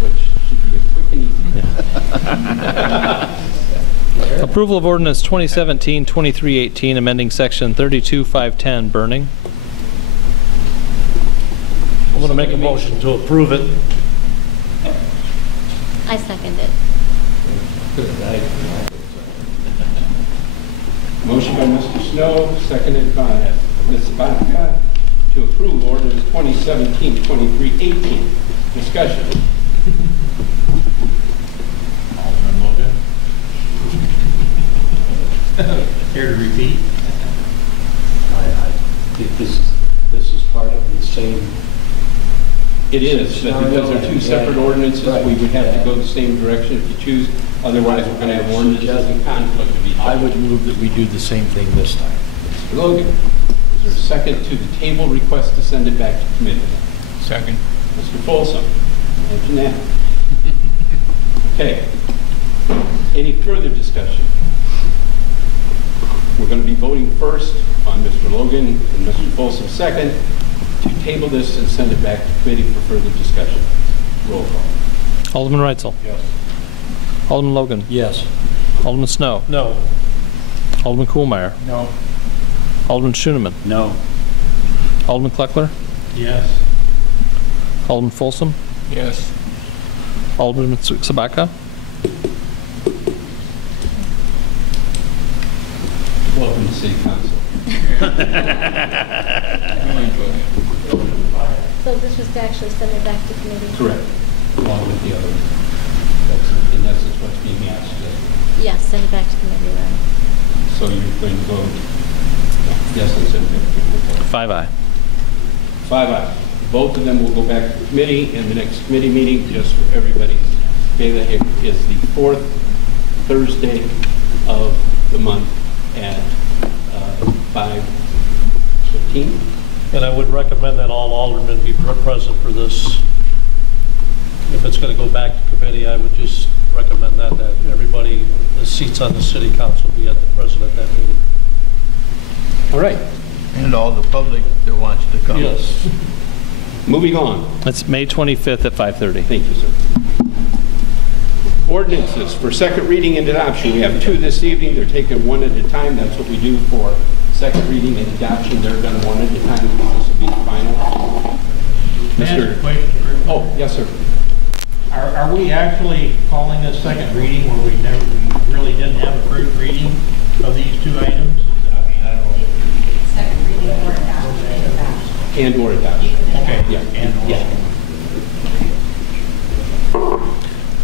which should be a quick and easy. Approval of ordinance 2017-2318, amending section 32-510, burning. I'm going to make a motion to approve it. I second it. Motion by Mr. Snow, seconded by Ms. Sabatka, to approve ordinance 2017-2318. Discussion. Alderman Logan? Care to repeat? I think this is part of the same. It is, but because they're two separate ordinances, we would have to go the same direction if you choose. Otherwise, we're going to have ordinances in conflict of each other. I would move that we do the same thing this time. Mr. Logan, is there a second to the table request to send it back to committee? Second. Mr. Folsom? Imagine that. Okay. Any further discussion? We're going to be voting first on Mr. Logan and Mr. Folsom second to table this and send it back to committee for further discussion. Roll call. Alderman Reitzel. Yes. Alderman Logan. Yes. Alderman Snow. No. Alderman Kuhlmeier. No. Alderman Schoeneman. No. Alderman Kleckler. Yes. Alderman Folsom. Yes. Alderman Sabatka. Welcome to City Council. So this was to actually send it back to committee? Correct. Along with the other. That's in essence what's being asked today. Yes, send it back to committee then. So you're going to vote yes and send it back to committee. 5-0. 5-0. Both of them will go back to the committee, and the next committee meeting, just for everybody's data, is the 4th Thursday of the month at 5:15. And I would recommend that all aldermen be present for this. If it's going to go back to committee, I would just recommend that everybody, the seats on the city council, be at the present at that meeting. All right. And all the public that wants to come. Yes. Moving on. That's May 25th at 5:30. Thank you, sir. Ordinances for second reading and adoption. We have 2 this evening. They're taken one at a time. That's what we do for second reading and adoption. They're done one at a time. This will be the final. Mr. Oh, yes, sir. Are we actually calling this second reading where we really didn't have a first reading of these 2 items? I mean, I don't know. Second reading or adoption. And or adoption. Okay. Yeah. And or. Yeah.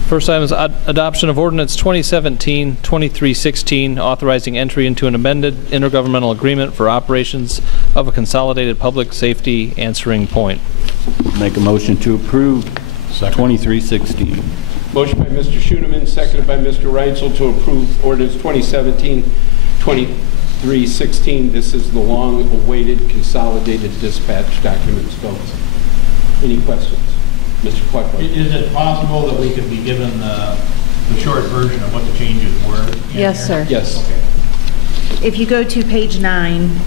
First item is adoption of ordinance 2017-2316, authorizing entry into an amended intergovernmental agreement for operations of a consolidated public safety answering point. Make a motion to approve 2316. Motion by Mr. Schoeneman, seconded by Mr. Reitzel to approve ordinance 2017-2316. This is the long-awaited consolidated dispatch documents, folks. Any questions? Mr. Kleckler. Is it possible that we could be given the short version of what the changes were? Yes, sir. Yes. Okay. If you go to page 9,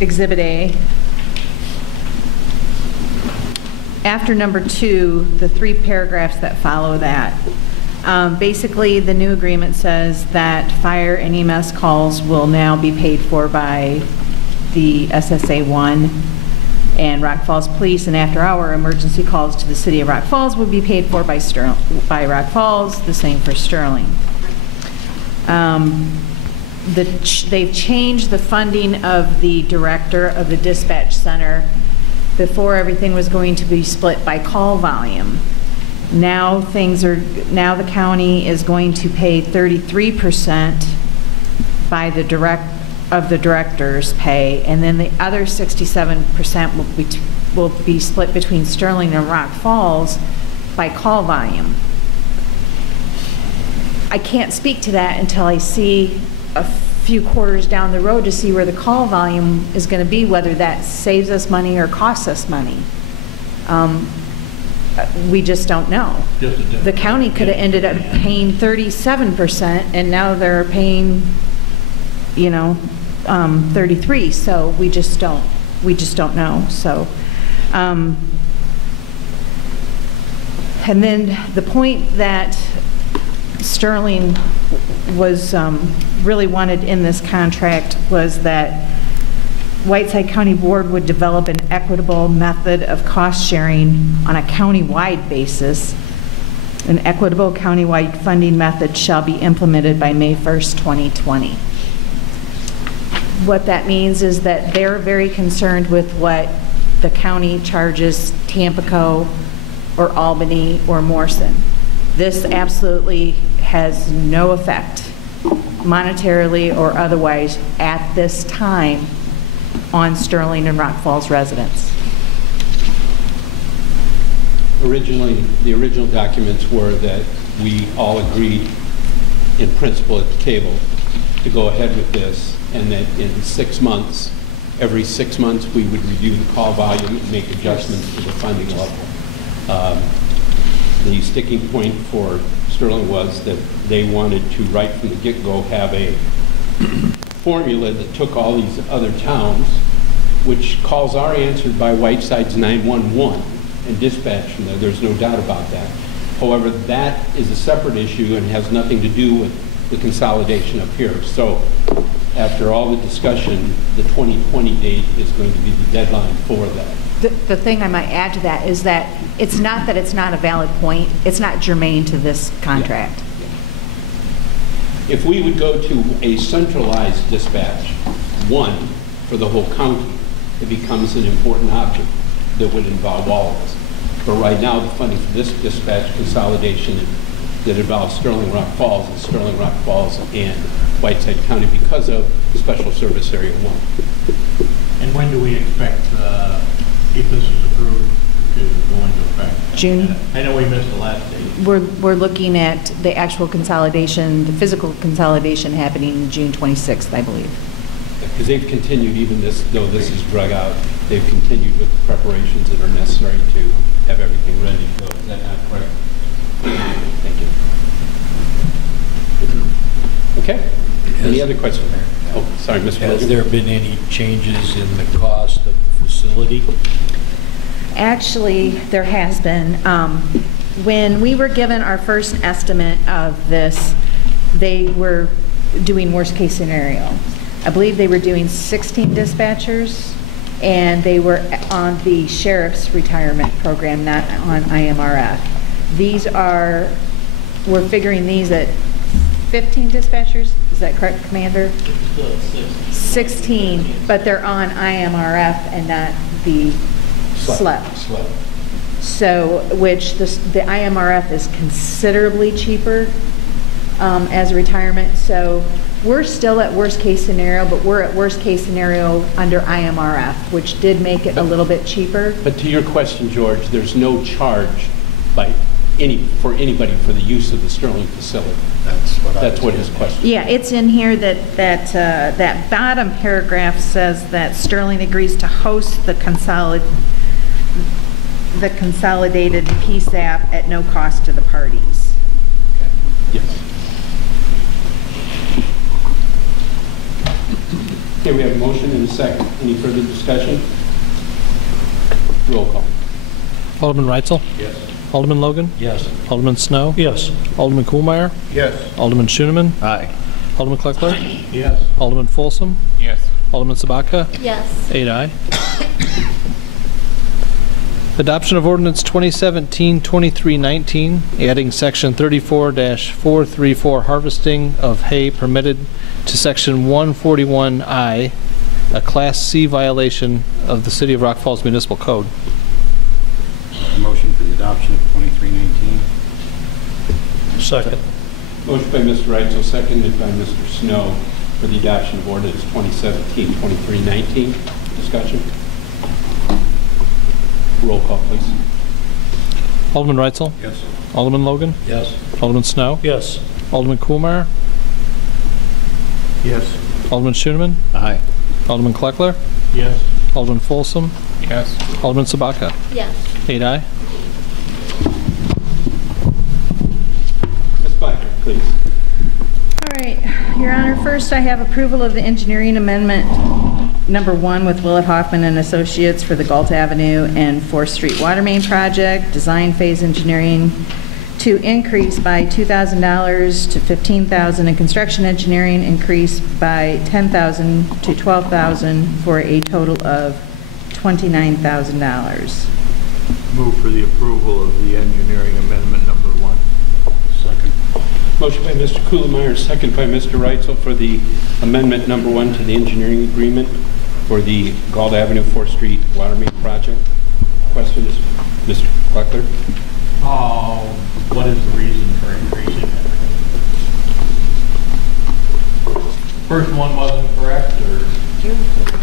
Exhibit A, after number 2, the 3 paragraphs that follow that, basically the new agreement says that fire and EMS calls will now be paid for by the SSA-1 and Rock Falls Police, and after-hour emergency calls to the city of Rock Falls will be paid for by Rock Falls, the same for Sterling. They've changed the funding of the director of the dispatch center. Before, everything was going to be split by call volume. Now the county is going to pay 33% by the director's pay, and then the other 67% will be split between Sterling and Rock Falls by call volume. I can't speak to that until I see a few quarters down the road to see where the call volume is going to be, whether that saves us money or costs us money. We just don't know. The county could have ended up paying 37%, and now they're paying, 33. So we just don't know. So, and then the point that Sterling was really wanted in this contract was that Whiteside County Board would develop an equitable method of cost sharing on a county-wide basis. An equitable county-wide funding method shall be implemented by May 1st, 2020. What that means is that they're very concerned with what the county charges Tampico or Albany or Morrison. This absolutely has no effect, monetarily or otherwise, at this time on Sterling and Rock Falls residents. Originally, the original documents were that we all agreed in principle at the table to go ahead with this, and that in 6 months, every 6 months, we would review the call volume and make adjustments to the funding level. The sticking point for Sterling was that they wanted to, right from the get-go, have a formula that took all these other towns, which calls are answered by Whiteside's 911 and dispatch from there. There's no doubt about that. However, that is a separate issue and has nothing to do with the consolidation up here. So after all the discussion, the 2020 date is going to be the deadline for that. The thing I might add to that is that it's not a valid point. It's not germane to this contract. Yeah. If we would go to a centralized dispatch, one for the whole county, it becomes an important object that would involve all of us. But right now, the funding for this dispatch consolidation that involves Sterling Rock Falls is Sterling Rock Falls and Whiteside County because of Special Service Area 1. And when do we expect, if this is approved, to go into effect? June. I know we missed the last date. We're looking at the actual consolidation, the physical consolidation happening June 26th, I believe. Because they've continued, even though this is drug out, they've continued with the preparations that are necessary to have everything ready to go. Is that not correct? Thank you. Okay. Any other questions? Oh, sorry, Mr. Has Logan. there been any changes in the cost of the facility? Actually, there has been. When we were given our first estimate of this, they were doing worst case scenario. I believe they were doing 16 dispatchers, and they were on the sheriff's retirement program, not on IMRF. We're figuring these at 15 dispatchers. Is that correct, Commander? 16, but they're on IMRF and not the SLEP. So, which the IMRF is considerably cheaper as a retirement. So we're still at worst case scenario, but we're at worst case scenario under IMRF, which did make it a little bit cheaper. But to your question, George, there's no charge for anybody for the use of the Sterling facility. That's what his question. Yeah, it's in here that bottom paragraph says that Sterling agrees to host the consolidated PSAP at no cost to the parties. Yes. Okay, we have a motion and a second. Any further discussion? Roll call. Alderman Reitzel? Yes. Alderman Logan? Yes. Alderman Snow? Yes. Alderman Kuhlmeier? Yes. Alderman Schoeneman? Aye. Alderman Kleckler? Yes. Alderman Folsom? Yes. Alderman Sabaka? Yes. 8 aye. Adoption of ordinance 2017-2319, adding section 34-434 harvesting of hay permitted to section 141I, a Class C violation of the City of Rock Falls Municipal Code. Motion for the adoption of 2319. Second. Motion by Mr. Reitzel, seconded by Mr. Snow for the adoption of ordinance 2017-2319. Discussion? Roll call, please. Alderman Reitzel? Yes. Alderman Logan? Yes. Alderman Snow? Yes. Alderman Kuhlmeier? Yes. Alderman Schoeneman? Aye. Alderman Kleckler? Yes. Alderman Folsom? Yes. Alderman Sabaka? Yes. 8 aye. Ms. Blacker, please. All right, Your Honor, first I have approval of the engineering amendment number 1 with Willett Hoffman and Associates for the Galt Avenue and 4th Street Water Main Project, design phase engineering to increase by $2,000 to $15,000, and construction engineering increase by $10,000 to $12,000 for a total of $29,000. Move for the approval of the engineering amendment number 1. Second. Motion by Mr. Kuhlmeyer, second by Mr. Reitzel for the amendment number 1 to the engineering agreement for the Galt Avenue 4th Street Water Main Project. Questions? Mr. Kleckler? What is the reason for increasing it? First one wasn't correct, or?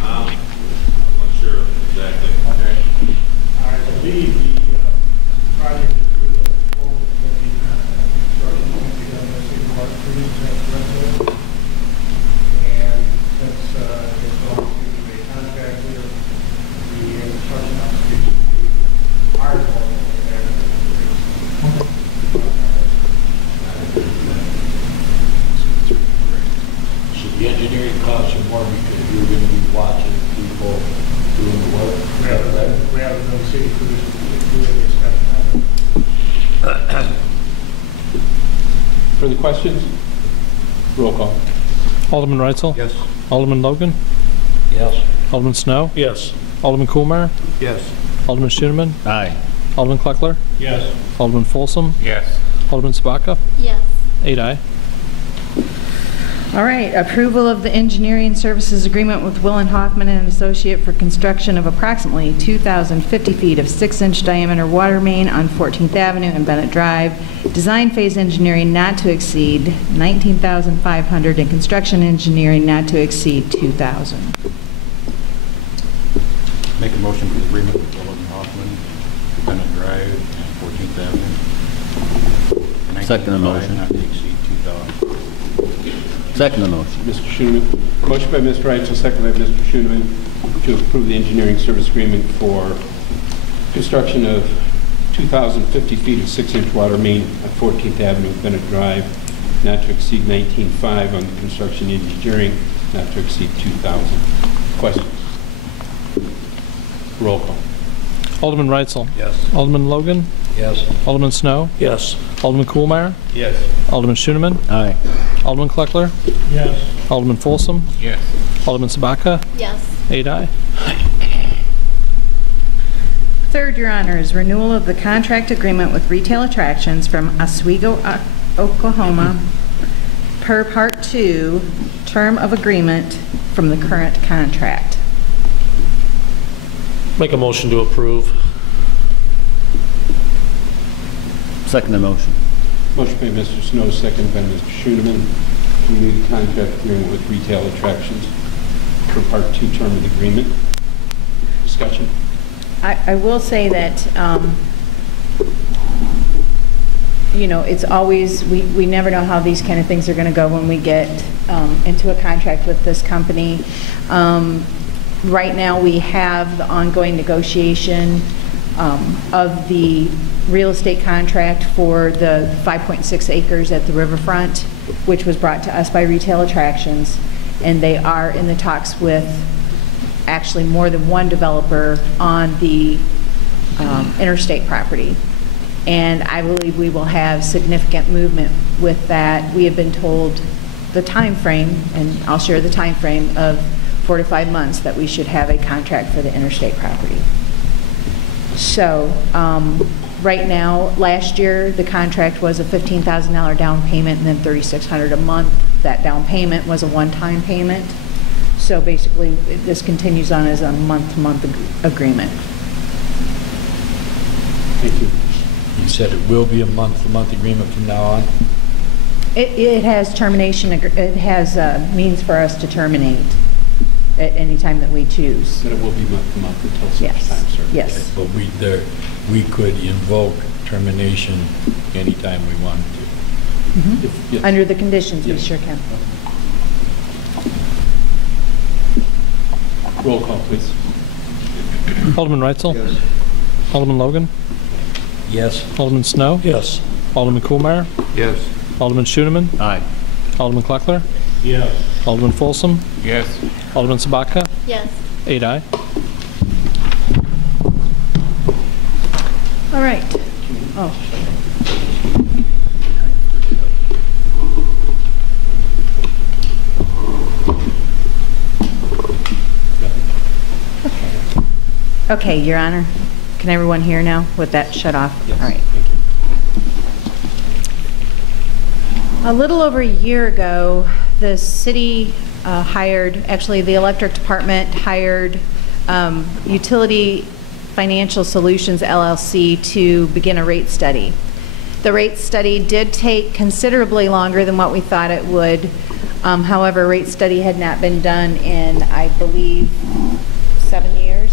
I'm not sure exactly. Okay. I believe the project is moving forward with the construction of the MSC Park Trees and since it's going to be a contract with the construction of the iron ore there. So the engineering costs are more because you're going to be watching people doing the work? We haven't done city crews doing this kind of Further questions? Roll call. Alderman Reitzel? Yes. Alderman Logan? Yes. Alderman Snow? Yes. Alderman Kuhlmeyer? Yes. Alderman Schoeneman? Aye. Alderman Kleckler? Yes. Alderman Folsom? Yes. Alderman Sabaka? Yes. 8 aye. All right, approval of the engineering services agreement with Will and Hoffman and Associate for construction of approximately 2,050 feet of 6-inch diameter water main on 14th Avenue and Bennett Drive. Design phase engineering not to exceed $19,500 and construction engineering not to exceed $2,000. Make a motion for the agreement with Will and Hoffman, Bennett Drive and 14th Avenue. Second the motion. Not to exceed 2,000. Second the motion. Mr. Schoeneman. Motion by Mr. Reitzel, second by Mr. Schoeneman to approve the engineering service agreement for construction of 2,050 feet of 6-inch water main at 14th Avenue, Bennett Drive, not to exceed $19,500 on the construction engineering, not to exceed $2,000. Questions? Roll call. Alderman Reitzel? Yes. Alderman Logan? Yes. Alderman Snow? Yes. Alderman Kuhlmeyer? Yes. Alderman Schoeneman? Aye. Alderman Kleckler? Yes. Alderman Folsom? Yes. Alderman Sabaka? Yes. 8 aye. Third, Your Honor, is renewal of the contract agreement with Retail Attractions from Oswego, Oklahoma, per Part 2, term of agreement from the current contract. Make a motion to approve. Second the motion. Motion by Mr. Snow, second by Mr. Schoeneman to renew the contract agreement with Retail Attractions for Part 2 term of the agreement. Discussion? I will say that, you know, it's always, we never know how these kind of things are going to go when we get into a contract with this company. Right now, we have the ongoing negotiation of the real estate contract for the 5.6 acres at the riverfront, which was brought to us by Retail Attractions, and they are in the talks with actually more than one developer on the interstate property. And I believe we will have significant movement with that. We have been told the time frame, and I'll share the time frame of 4 to 5 months that we should have a contract for the interstate property. So right now, last year, the contract was a $15,000 down payment and then $3,600 a month. That down payment was a one-time payment. So basically, this continues on as a month-to-month agreement. Thank you. You said it will be a month-to-month agreement from now on? It has termination, it has means for us to terminate at any time that we choose. That it will be month-to-month until such Yes. time, sir. Yes. But we could invoke termination anytime we wanted to. Under the conditions, we sure can. Roll call, please. Alderman Reitzel? Yes. Alderman Logan? Yes. Alderman Snow? Yes. Alderman Kuhlmeier? Yes. Alderman Schooneman? Aye. Alderman Kleckler? Yes. Alderman Folsom? Yes. Alderman Sabatka? Yes. 8 aye. All right. Oh. Okay, Your Honor. Can everyone hear now with that shut off? Yes. All right. A little over a year ago, the city actually the electric department hired Utility Financial Solutions LLC to begin a rate study. The rate study did take considerably longer than what we thought it would. However, a rate study had not been done in, I believe, 7 years.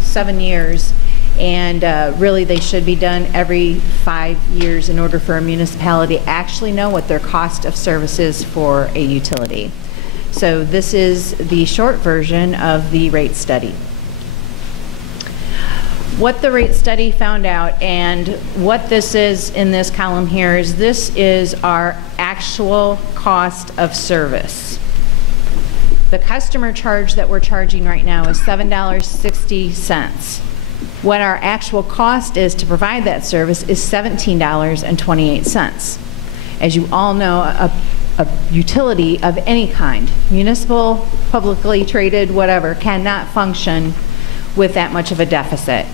7 years. And really they should be done every 5 years in order for a municipality to actually know what their cost of service is for a utility. So this is the short version of the rate study. What the rate study found out, and what this is in this column here, is this is our actual cost of service. The customer charge that we're charging right now is $7.60. What our actual cost is to provide that service is $17.28. As you all know, a utility of any kind, municipal, publicly traded, whatever, cannot function with that much of a deficit.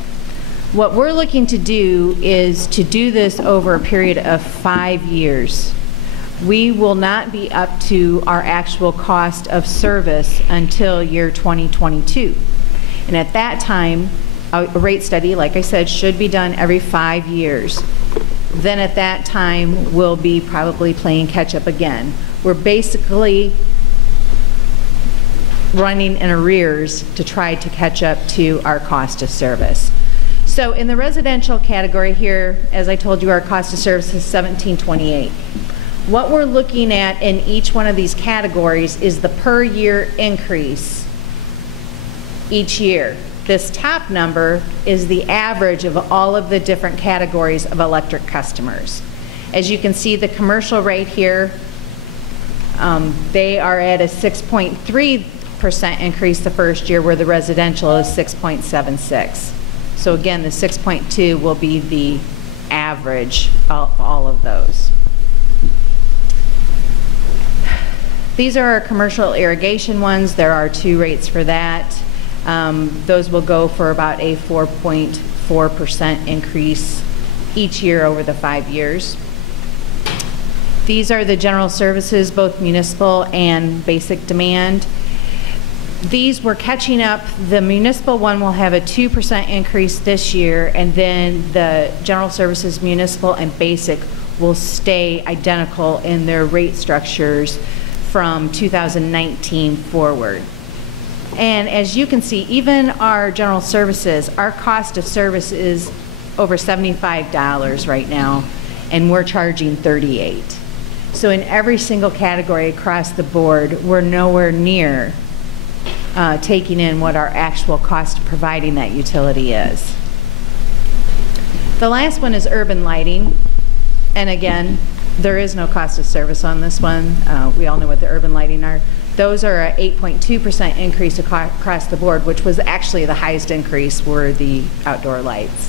What we're looking to do is to do this over a period of 5 years. We will not be up to our actual cost of service until year 2022. And at that time, a rate study, like I said, should be done every 5 years. Then at that time, we'll be probably playing catch up again. We're basically running in arrears to try to catch up to our cost of service. So in the residential category here, as I told you, our cost of service is $17.28. What we're looking at in each one of these categories is the per year increase each year. This top number is the average of all of the different categories of electric customers. As you can see, the commercial rate here, they are at a 6.3% increase the first year, where the residential is 6.76. So again, the 6.2 will be the average of all of those. These are our commercial irrigation ones. There are 2 rates for that. Those will go for about a 4.4% increase each year over the 5 years. These are the general services, both municipal and basic demand. These we're catching up. The municipal one will have a 2% increase this year, and then the general services, municipal and basic, will stay identical in their rate structures from 2019 forward. And as you can see, even our general services, our cost of service is over $75 right now, and we're charging $38. So in every single category across the board, we're nowhere near taking in what our actual cost of providing that utility is. The last one is urban lighting. And again, there is no cost of service on this one. We all know what the urban lighting are. Those are an 8.2% increase across the board, which was actually the highest increase were the outdoor lights.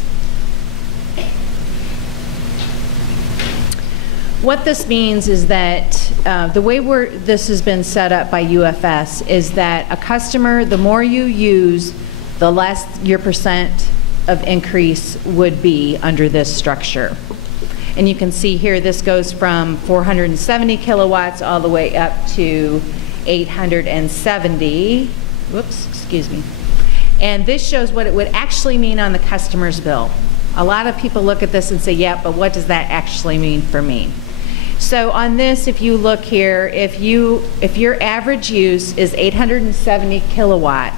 What this means is that the way this has been set up by UFS is that a customer, the more you use, the less your percent of increase would be under this structure. And you can see here, this goes from 470 kilowatts all the way up to 870. Whoops, excuse me. And this shows what it would actually mean on the customer's bill. A lot of people look at this and say, yeah, but what does that actually mean for me? So on this, if you look here, if your average use is 870 kilowatt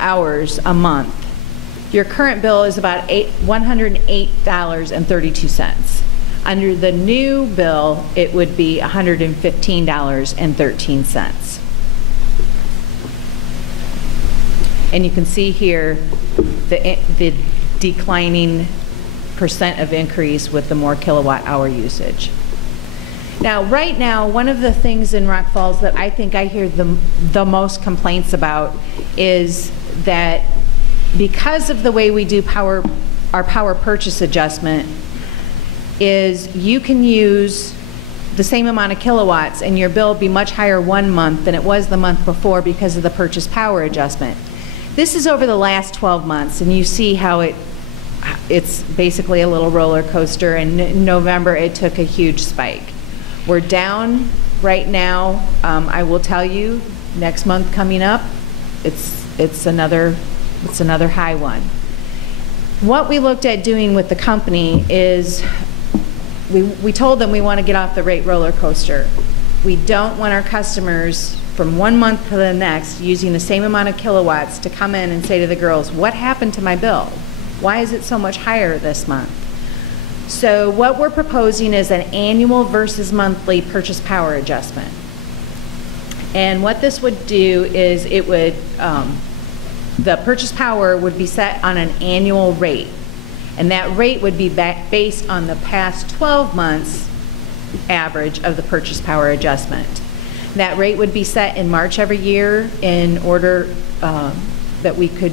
hours a month, your current bill is about $108.32. Under the new bill, it would be $115.13. And you can see here the declining percent of increase with the more kilowatt hour usage. Now, right now, one of the things in Rock Falls that I think I hear the most complaints about is that because of the way we do our power purchase adjustment, is you can use the same amount of kilowatts and your bill will be much higher one month than it was the month before because of the purchase power adjustment. This is over the last 12 months, and you see how it's basically a little roller coaster, and in November it took a huge spike. We're down right now. I will tell you, next month coming up, it's another high one. What we looked at doing with the company is we told them we want to get off the rate roller coaster. We don't want our customers from one month to the next using the same amount of kilowatts to come in and say to the girls, what happened to my bill? Why is it so much higher this month? So what we're proposing is an annual versus monthly purchase power adjustment. And what this would do is it would, the purchase power would be set on an annual rate. And that rate would be based on the past 12 months average of the purchase power adjustment. That rate would be set in March every year in order that we could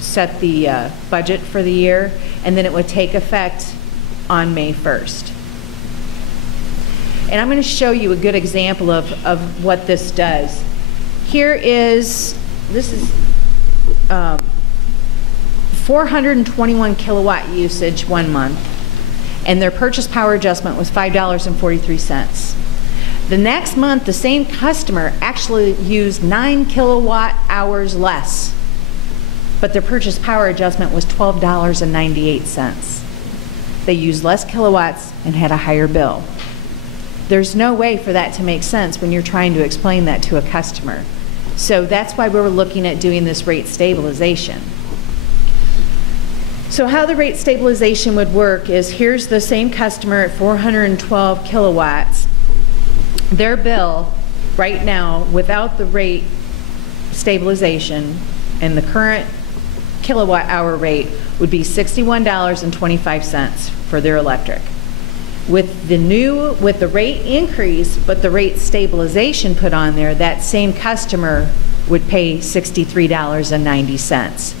set the budget for the year, and then it would take effect on May 1st. And I'm going to show you a good example of what this does. This is 421 kilowatt usage one month, and their purchase power adjustment was $5.43. The next month, the same customer actually used 9 kilowatt hours less, but their purchase power adjustment was $12.98. They used less kilowatts and had a higher bill. There's no way for that to make sense when you're trying to explain that to a customer. So that's why we're looking at doing this rate stabilization. So how the rate stabilization would work is, here's the same customer at 412 kilowatts. Their bill right now, without the rate stabilization and the current kilowatt hour rate, would be $61.25 for their electric. With the rate increase, but the rate stabilization put on there, that same customer would pay $63.90.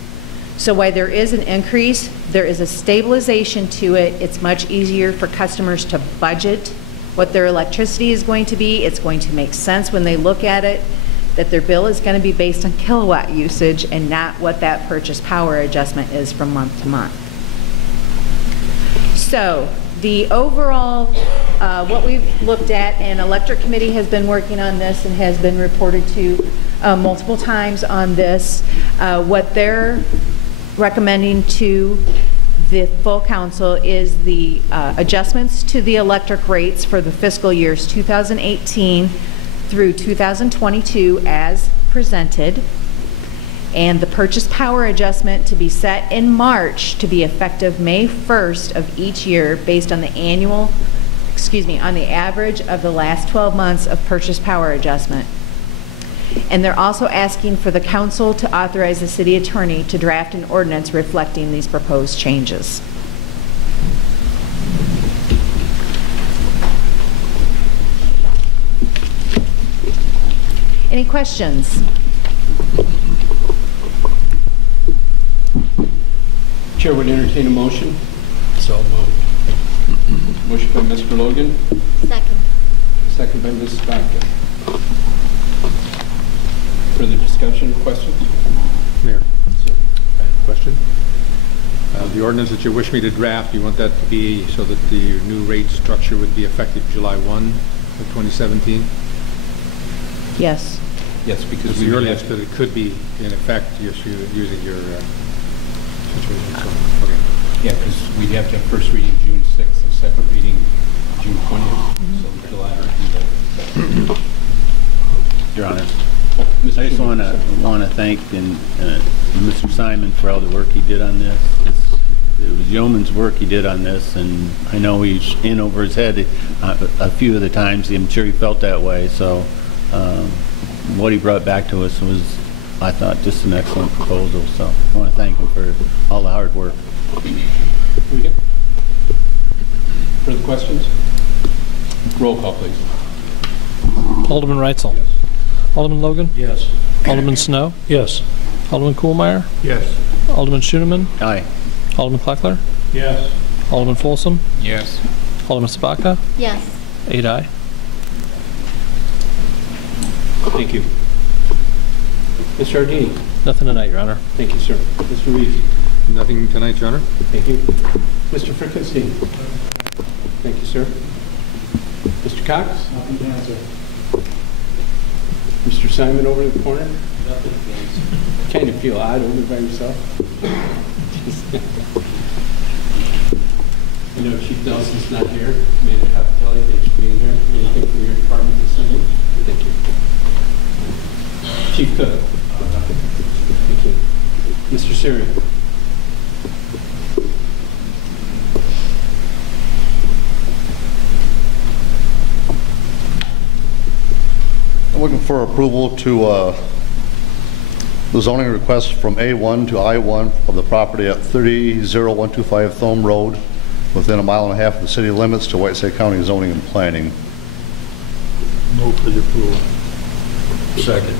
So while there is an increase, there is a stabilization to it. It's much easier for customers to budget what their electricity is going to be. It's going to make sense when they look at it that their bill is going to be based on kilowatt usage and not what that purchase power adjustment is from month to month. So the overall, what we've looked at, and Electric Committee has been working on this and has been reported to multiple times on this, what they're recommending to the full council is the adjustments to the electric rates for the fiscal years 2018 through 2022 as presented, and the purchase power adjustment to be set in March to be effective May 1st of each year based on the on the average of the last 12 months of purchase power adjustment. And they're also asking for the council to authorize the city attorney to draft an ordinance reflecting these proposed changes. Any questions? Chair would entertain a motion. So moved. Motion by Mr. Logan. Second. Second by Ms. Stockton. Further discussion, questions? Mayor, question? The ordinance that you wish me to draft, you want that to be so that the new rate structure would be effective July 1 of 2017? Yes. Yes, because the earliest that it could be in effect using your situation. So, okay. Yeah, because we'd have to have first reading June 6th and second reading June 20th. So July. Your Honor, I just want to thank Mr. Simon for all the work he did on this. It was yeoman's work he did on this, and I know he's in over his head a few of the times. I'm sure he felt that way. So what he brought back to us was I thought just an excellent proposal, so I want to thank him for all the hard work. We good? Further questions? Roll call, please. Alderman Reitzel. Alderman Logan? Yes. Alderman Snow? Yes. Alderman Kuhlmeyer? Yes. Alderman Schoeneman? Aye. Alderman Kleckler? Yes. Alderman Folsom? Yes. Alderman Sabaka? Yes. 8 aye. Thank you. Mr. Ardini? Nothing tonight, Your Honor. Thank you, sir. Mr. Reeves? Nothing tonight, Your Honor. Thank you. Mr. Frickenstein? Thank you, sir. Mr. Cox? Nothing to answer. Mr. Simon over in the corner? Kind of feel odd over by yourself? I know Chief Nelson's not here. Amanda Capitelli, thanks for being here. Anything from your department this evening? Thank you. Chief Cook? Thank you. Mr. Siri? I'm looking for approval to the zoning request from A1 to I1 of the property at 30125 Thome Road, within 1.5 miles of the city limits, to Whiteside County Zoning and Planning. Move for the approval. Second.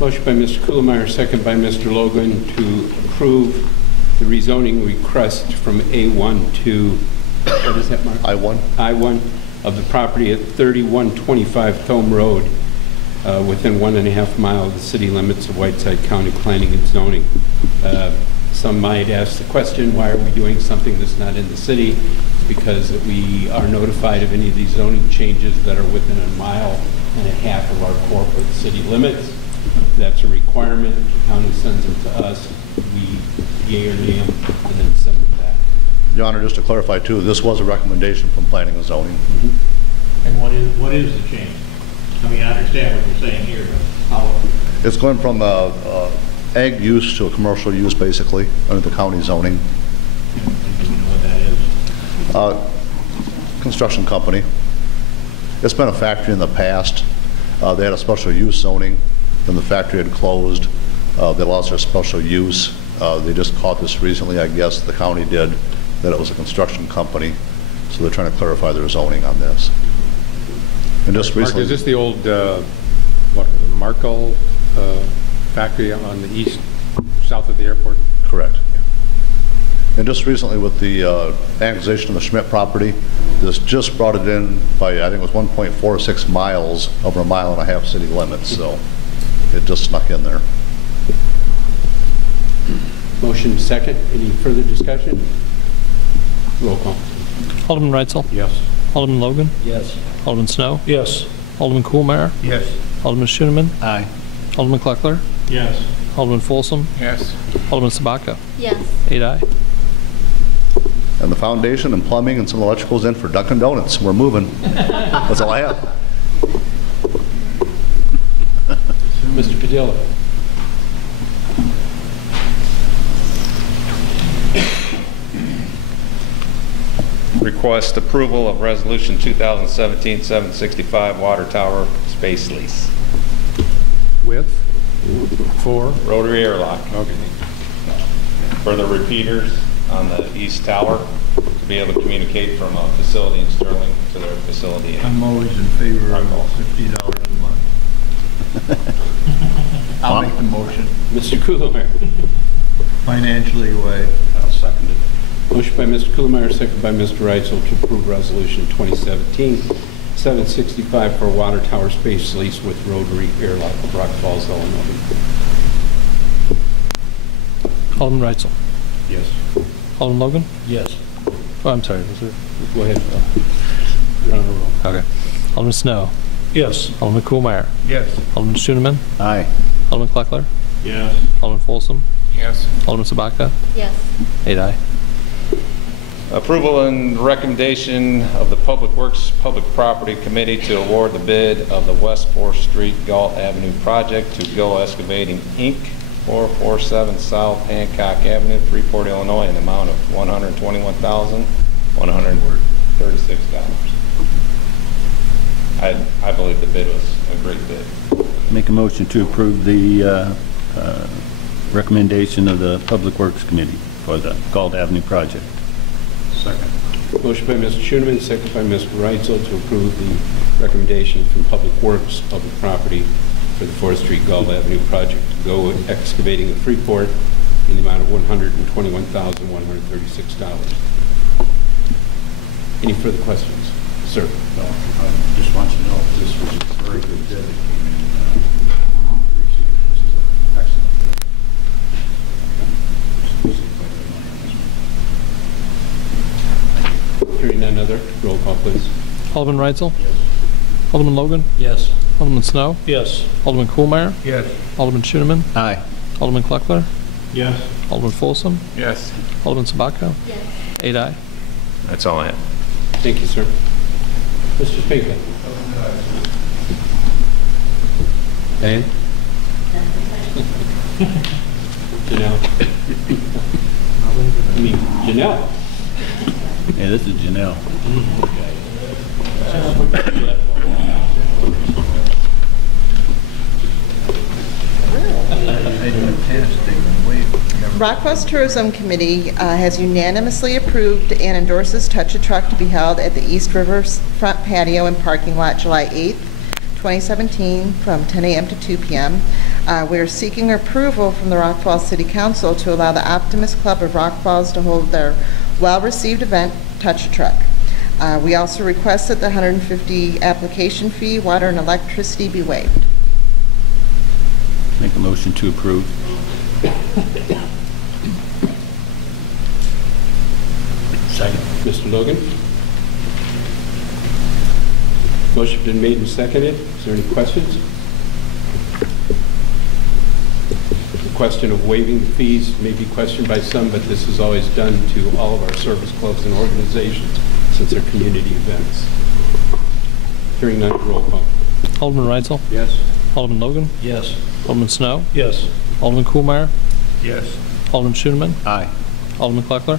Motion by Mr. Kuhlmeyer, second by Mr. Logan to approve the rezoning request from A1 to, what is that, Mark? I1. I1 of the property at 3125 Thome Road, within 1.5 miles of the city limits of Whiteside County Planning and Zoning. Some might ask the question, why are we doing something that's not in the city? Because we are notified of any of these zoning changes that are within 1.5 miles of our corporate city limits. That's a requirement. The county sends them to us. We yea or nay them and then send them back. Your Honor, just to clarify too, this was a recommendation from Planning and Zoning. And what is the change? I mean, I understand what you're saying here, but how? It's going from ag use to a commercial use, basically, under the county zoning. Do we know what that is? Construction company. It's been a factory in the past. They had a special use zoning. Then the factory had closed. They lost their special use. They just caught this recently, I guess, the county did, that it was a construction company. So they're trying to clarify their zoning on this. And just Mark, recently, is this the old, what, Markel factory on the east, south of the airport? Correct. And just recently with the annexation of the Schmidt property, this just brought it in by, I think it was 1.46 miles over 1.5 miles city limits, so it just snuck in there. Motion second. Any further discussion? Roll call. Alderman Reitzel? Yes. Alderman Logan? Yes. Alderman Snow? Yes. Alderman Kuhlmeyer? Yes. Alderman Schoeneman? Aye. Alderman Kleckler? Yes. Alderman Folsom? Yes. Alderman Sabaka? Yes. 8 aye. And the foundation and plumbing and some electricals in for Dunkin' Donuts. We're moving. That's all I have. Mr. Padilla. Request approval of Resolution 2017-765 Water Tower Space Lease. With? For? Rotary airlock. Okay. For the repeaters on the east tower to be able to communicate from a facility in Sterling to their facility in. I'm always in favor of $50 a month. I'll make the motion. Mr. Kuhlmeyer. Financially way. I'll second it. Motion by Mr. Kuhlmeyer, second by Mr. Reitzel to approve Resolution 2017-765 for a water tower space lease with Rotary Airlock of Rock Falls, Illinois. Alderman Reitzel? Yes. Alderman Logan? Yes. Oh, I'm sorry. Was there? Go ahead. You're on a roll. Okay. Alderman Snow? Yes. Alderman Kuhlmeyer? Yes. Alderman Schoeneman? Aye. Alderman Kleckler? Yes. Alderman Folsom? Yes. Alderman Sabaka? Yes. 8 aye. Approval and recommendation of the Public Works Public Property Committee to award the bid of the West 4th Street Galt Avenue project to Go Excavating, Inc., 447 South Hancock Avenue, Freeport, Illinois, in the amount of $121,136. I believe the bid was a great bid. Make a motion to approve the recommendation of the Public Works Committee for the Galt Avenue project. Second. Motion by Mr. Schoeneman, second by Mr. Reitzel to approve the recommendation from Public Works, Public Property for the 4th Street Galt Avenue project to go excavating in Freeport in the amount of $121,136. Any further questions? Sir. No, I just want you to know this was a very good bid that came in. This is an excellent bid. Hearing none other, roll call, please. Alderman Reitzel? Yes. Alderman Logan? Yes. Alderman Snow? Yes. Alderman Kohlmeyer? Yes. Alderman Schoeneman? Aye. Alderman Kleckler? Yes. Alderman Folsom? Yes. Alderman Sabacco? Yes. 8 aye. That's all I have. Thank you, sir. Mr. Pinkham. Dan? Janelle. I mean, Janelle. Yeah, this is Janelle. Rock Falls Tourism Committee has unanimously approved and endorses Touch a Truck to be held at the East River front patio and parking lot July 8th, 2017 from 10 a.m. to 2 p.m. We are seeking approval from the Rock Falls City Council to allow the Optimist Club of Rock Falls to hold their well-received event, Touch a Truck. We also request that the $150 application fee, water and electricity be waived. Make a motion to approve. Second. Mr. Logan. Motion been made and seconded. Is there any questions? The question of waiving the fees may be questioned by some, but this is always done to all of our service clubs and organizations since they're community events. Hearing none, roll call. Alderman Reitzel? Yes. Alderman Logan? Yes. Alderman Snow? Yes. Alderman Kohlmeyer? Yes. Alderman Schoeneman? Aye. Alderman Kleckler?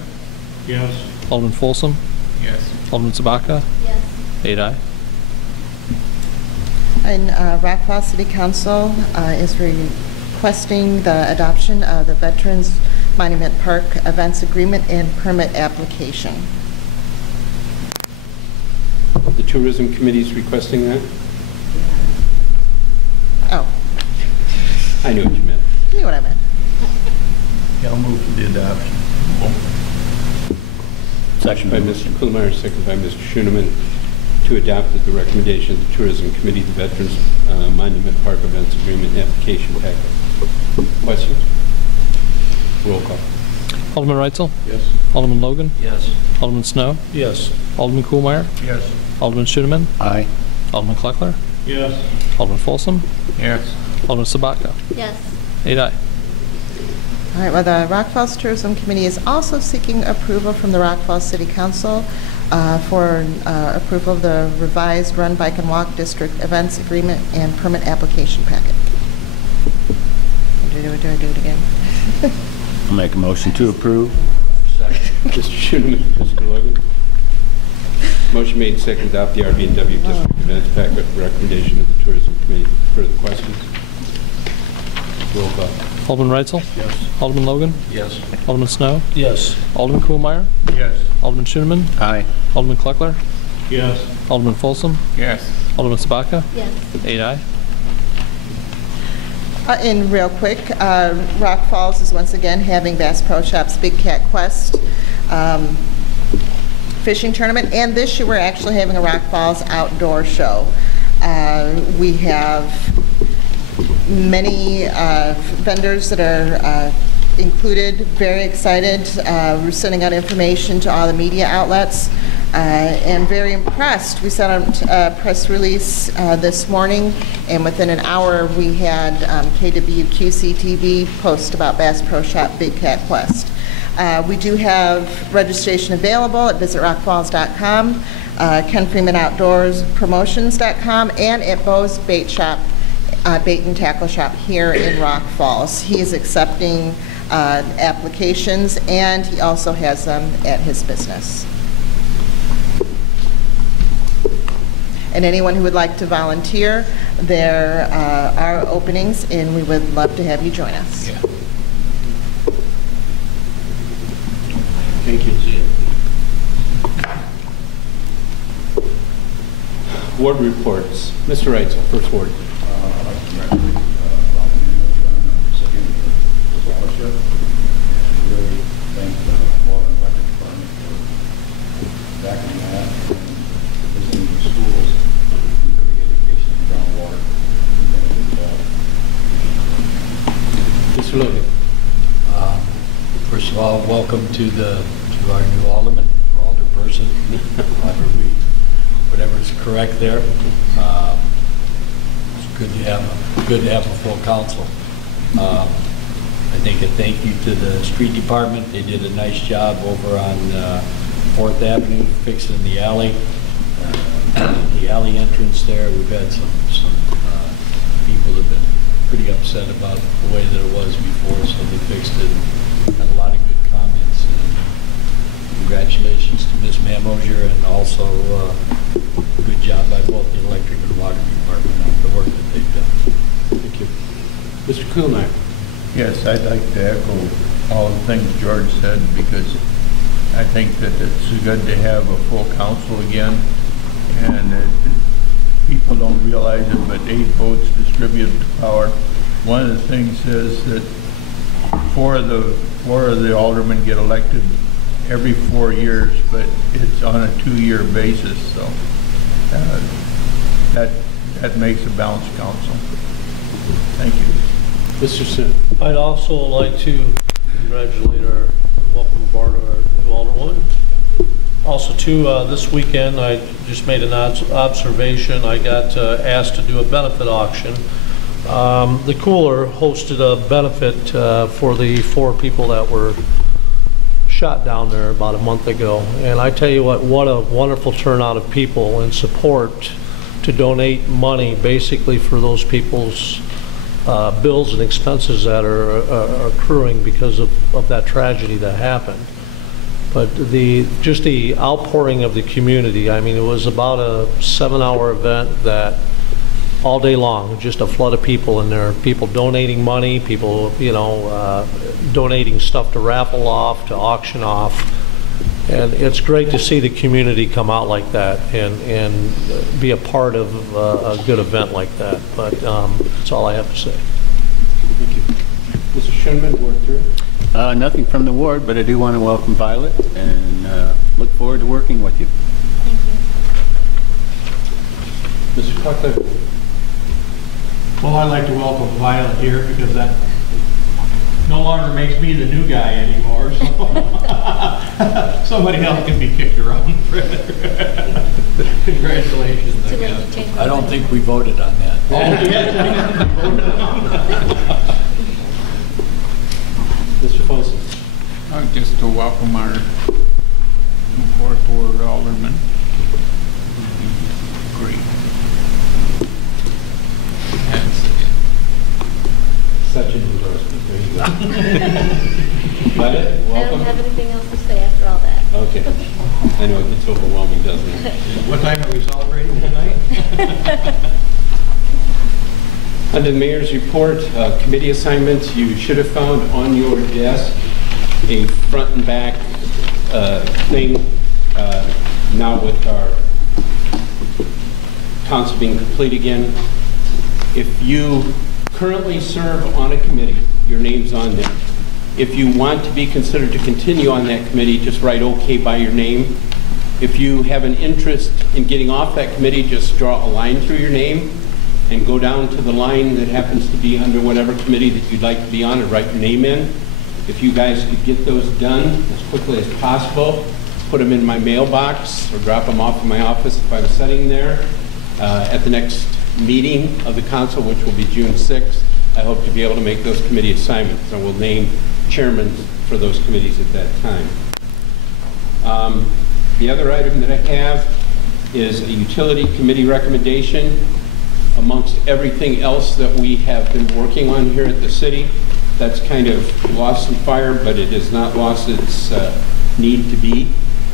Yes. Alderman Folsom? Yes. Alderman Sabacco? Yes. 8 aye. And Rock Falls City Council is requesting the adoption of the Veterans Monument Park Events Agreement and Permit Application. The Tourism Committee is requesting that? Oh, I knew what you meant. you knew what I meant. Yeah, I'll move for the adoption. Second by Mr. Kohlmeyer, second by Mr. Schoeneman, to adopt at the recommendation of the Tourism Committee the Veterans Monument Park Events Agreement application packet. Questions? Roll call. Alderman Reitzel? Yes. Alderman Logan? Yes. Alderman Snow? Yes. Alderman Kohlmeyer? Yes. Alderman Schoeneman? Aye. Alderman Kleckler? Yes. Alderman Folsom? Yes. Alderman Sabacco? Yes. 8 aye. All right, well, the Rock Falls Tourism Committee is also seeking approval from the Rock Falls City Council for approval of the revised Run, Bike, and Walk District Events Agreement and Permit Application Packet. Do I do it again? I'll make a motion to approve. Mr. Schoeneman, Mr. Logan. Motion made, second, adopt the RB&W District Events Packet recommendation of the Tourism Committee. Further questions? Roll call. Alderman Reitzel? Yes. Alderman Logan? Yes. Alderman Snow? Yes. Alderman Kohlmeyer? Yes. Alderman Schoeneman? Aye. Alderman Kleckler? Yes. Alderman Folsom? Yes. Alderman Sabacco? Yes. 8 aye. And real quick, Rock Falls is once again having Bass Pro Shops Big Cat Quest fishing tournament, and this year we're actually having a Rock Falls outdoor show. We have many vendors that are included, very excited. We're sending out information to all the media outlets and very impressed. We sent out a press release this morning, and within an hour we had KWQC-TV post about Bass Pro Shop Big Cat Quest. We do have registration available at visitrockfalls.com, Ken Freeman Outdoors Promotions.com, and at Bo's Bait Shop, Bait and Tackle Shop here in Rock Falls. He is accepting applications, and he also has them at his business. And anyone who would like to volunteer, there are openings, and we would love to have you join us. Yeah. Thank you. Ward reports. Mr. Reitzel, first ward. I'd like to congratulate Ralph and Emily on receiving the scholarship, and really thank the Water and Electric Department for backing that and visiting the schools, improving education in groundwater. Mr. Logan. First of all, welcome to our new alderman, or alderperson, whatever is correct there. It's good to have a full council. I think a thank you to the street department. They did a nice job over on 4th Avenue fixing the alley entrance there. We've had some people that have been pretty upset about the way that it was before, so they fixed it. Had a lot of good comments. And congratulations to Ms. Mamosier, and also good job by both the electric and water department on the work that they've done. Thank you. Mr. Kuhlmeyer. Yes, I'd like to echo all the things George said, because I think that it's good to have a full council again, and people don't realize it, but 8 votes distribute power. One of the things is that four of the aldermen get elected every 4 years, but it's on a 2-year basis, so that makes a balanced council. Thank you. Mr. Sim. I'd also like to congratulate our welcome aboard our new alderwoman. Also, too, this weekend I just made an observation. I got asked to do a benefit auction. The Cooler hosted a benefit for the 4 people that were shot down there about a month ago. And I tell you what a wonderful turnout of people and support to donate money basically for those people's bills and expenses that are accruing because of that tragedy that happened. But just the outpouring of the community, I mean, it was about a 7-hour event that all day long, just a flood of people in there, people donating money, people, donating stuff to raffle off, to auction off. And it's great to see the community come out like that and be a part of a good event like that. But that's all I have to say. Thank you. Mr. Schoenman, Ward 3. Nothing from the ward, but I do want to welcome Violet and look forward to working with you. Mr. Cutler. Well, I'd like to welcome Violet here, because that no longer makes me the new guy anymore, so somebody else can be kicked around. Congratulations, I guess. I don't think we voted on that. Mr. Folsom. Just to welcome our new 4th Ward alderman. Great. Such an endorsement. There you go. Violet, welcome. I don't have anything else to say after all that. Okay. I know it gets overwhelming, doesn't it? What time are we celebrating tonight? Under the mayor's report, committee assignments, you should have found on your desk a front and back thing. Now with our council being complete again, if you currently serve on a committee, your name's on there. If you want to be considered to continue on that committee, just write OK by your name. If you have an interest in getting off that committee, just draw a line through your name and go down to the line that happens to be under whatever committee that you'd like to be on and write your name in. If you guys could get those done as quickly as possible, put them in my mailbox or drop them off in my office if I'm sitting there at the next meeting of the council, which will be June 6th. I hope to be able to make those committee assignments, and we'll name chairmen for those committees at that time. The other item that I have is a utility committee recommendation. Amongst everything else that we have been working on here at the city, that's kind of lost some fire, but it has not lost its need to be.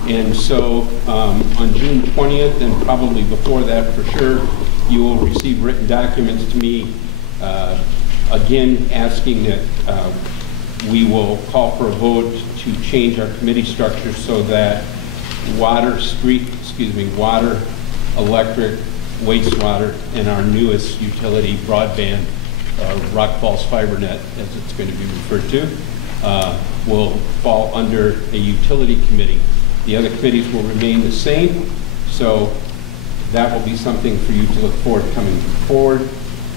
And so on June 20th, and probably before that for sure, you will receive written documents to me, again, asking that we will call for a vote to change our committee structure so that water, electric, wastewater, and our newest utility broadband, Rock Falls FiberNet, as it's going to be referred to, will fall under a utility committee. The other committees will remain the same, so that will be something for you to look forward coming forward.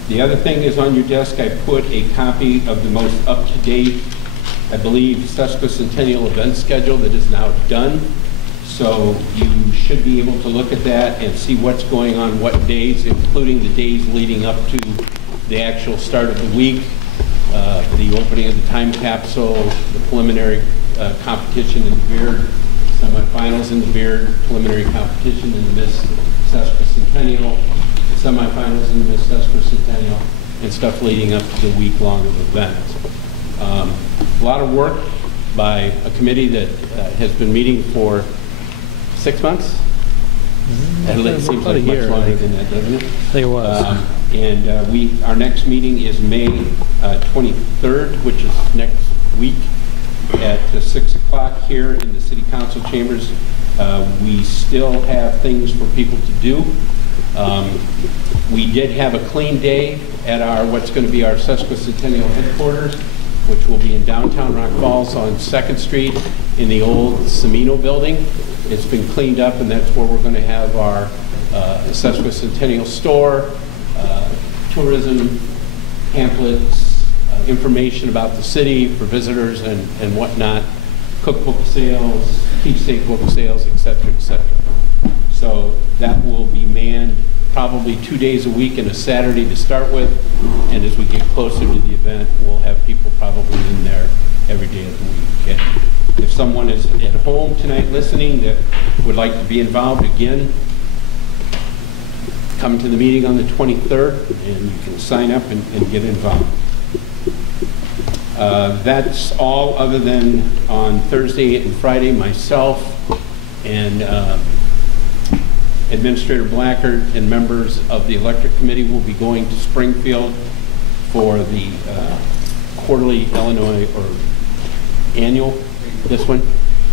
The other thing is on your desk, I put a copy of the most up-to-date, I believe, sesquicentennial event schedule that is now done. So you should be able to look at that and see what's going on, what days, including the days leading up to the actual start of the week, the opening of the time capsule, the preliminary competition in the beard, semifinals in the beard, preliminary competition in the Miss Sesquicentennial, the semifinals in the Miss Sesquicentennial, and stuff leading up to the week-long of events. A lot of work by a committee that has been meeting for 6 months. It seems like much longer than that, doesn't it? I think it was. And our next meeting is May 23rd, which is next week at 6 o'clock here in the City Council chambers. We still have things for people to do. We did have a clean day at what's going to be our Sesquicentennial headquarters, which will be in downtown Rock Falls on 2nd Street in the old Semino building. It's been cleaned up, and that's where we're going to have our Sesquicentennial store, tourism, pamphlets, information about the city for visitors and whatnot, cookbook sales, keepsake book sales, et cetera, et cetera. So that will be manned probably 2 days a week and a Saturday to start with, and as we get closer to the event, we'll have people probably in there every day of the week. And if someone is at home tonight listening that would like to be involved, again, come to the meeting on the 23rd, and you can sign up and get involved. That's all, other than on Thursday and Friday, myself and Administrator Blackard and members of the Electric Committee will be going to Springfield for the quarterly Illinois, or annual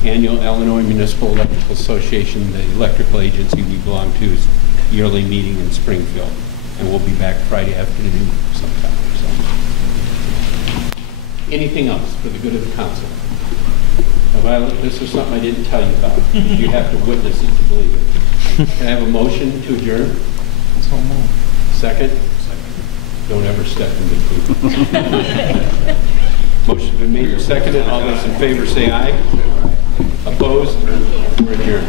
Illinois Municipal Electrical Association, the electrical agency we belong to, is yearly meeting in Springfield. And we'll be back Friday afternoon sometime. So. Anything else for the good of the council? Now, Violet, this is something I didn't tell you about. You have to witness it to believe it. Can I have a motion to adjourn? So moved. Second? Don't ever step in between. Motion's been made and seconded. All those in favor say aye. Opposed? We're adjourned.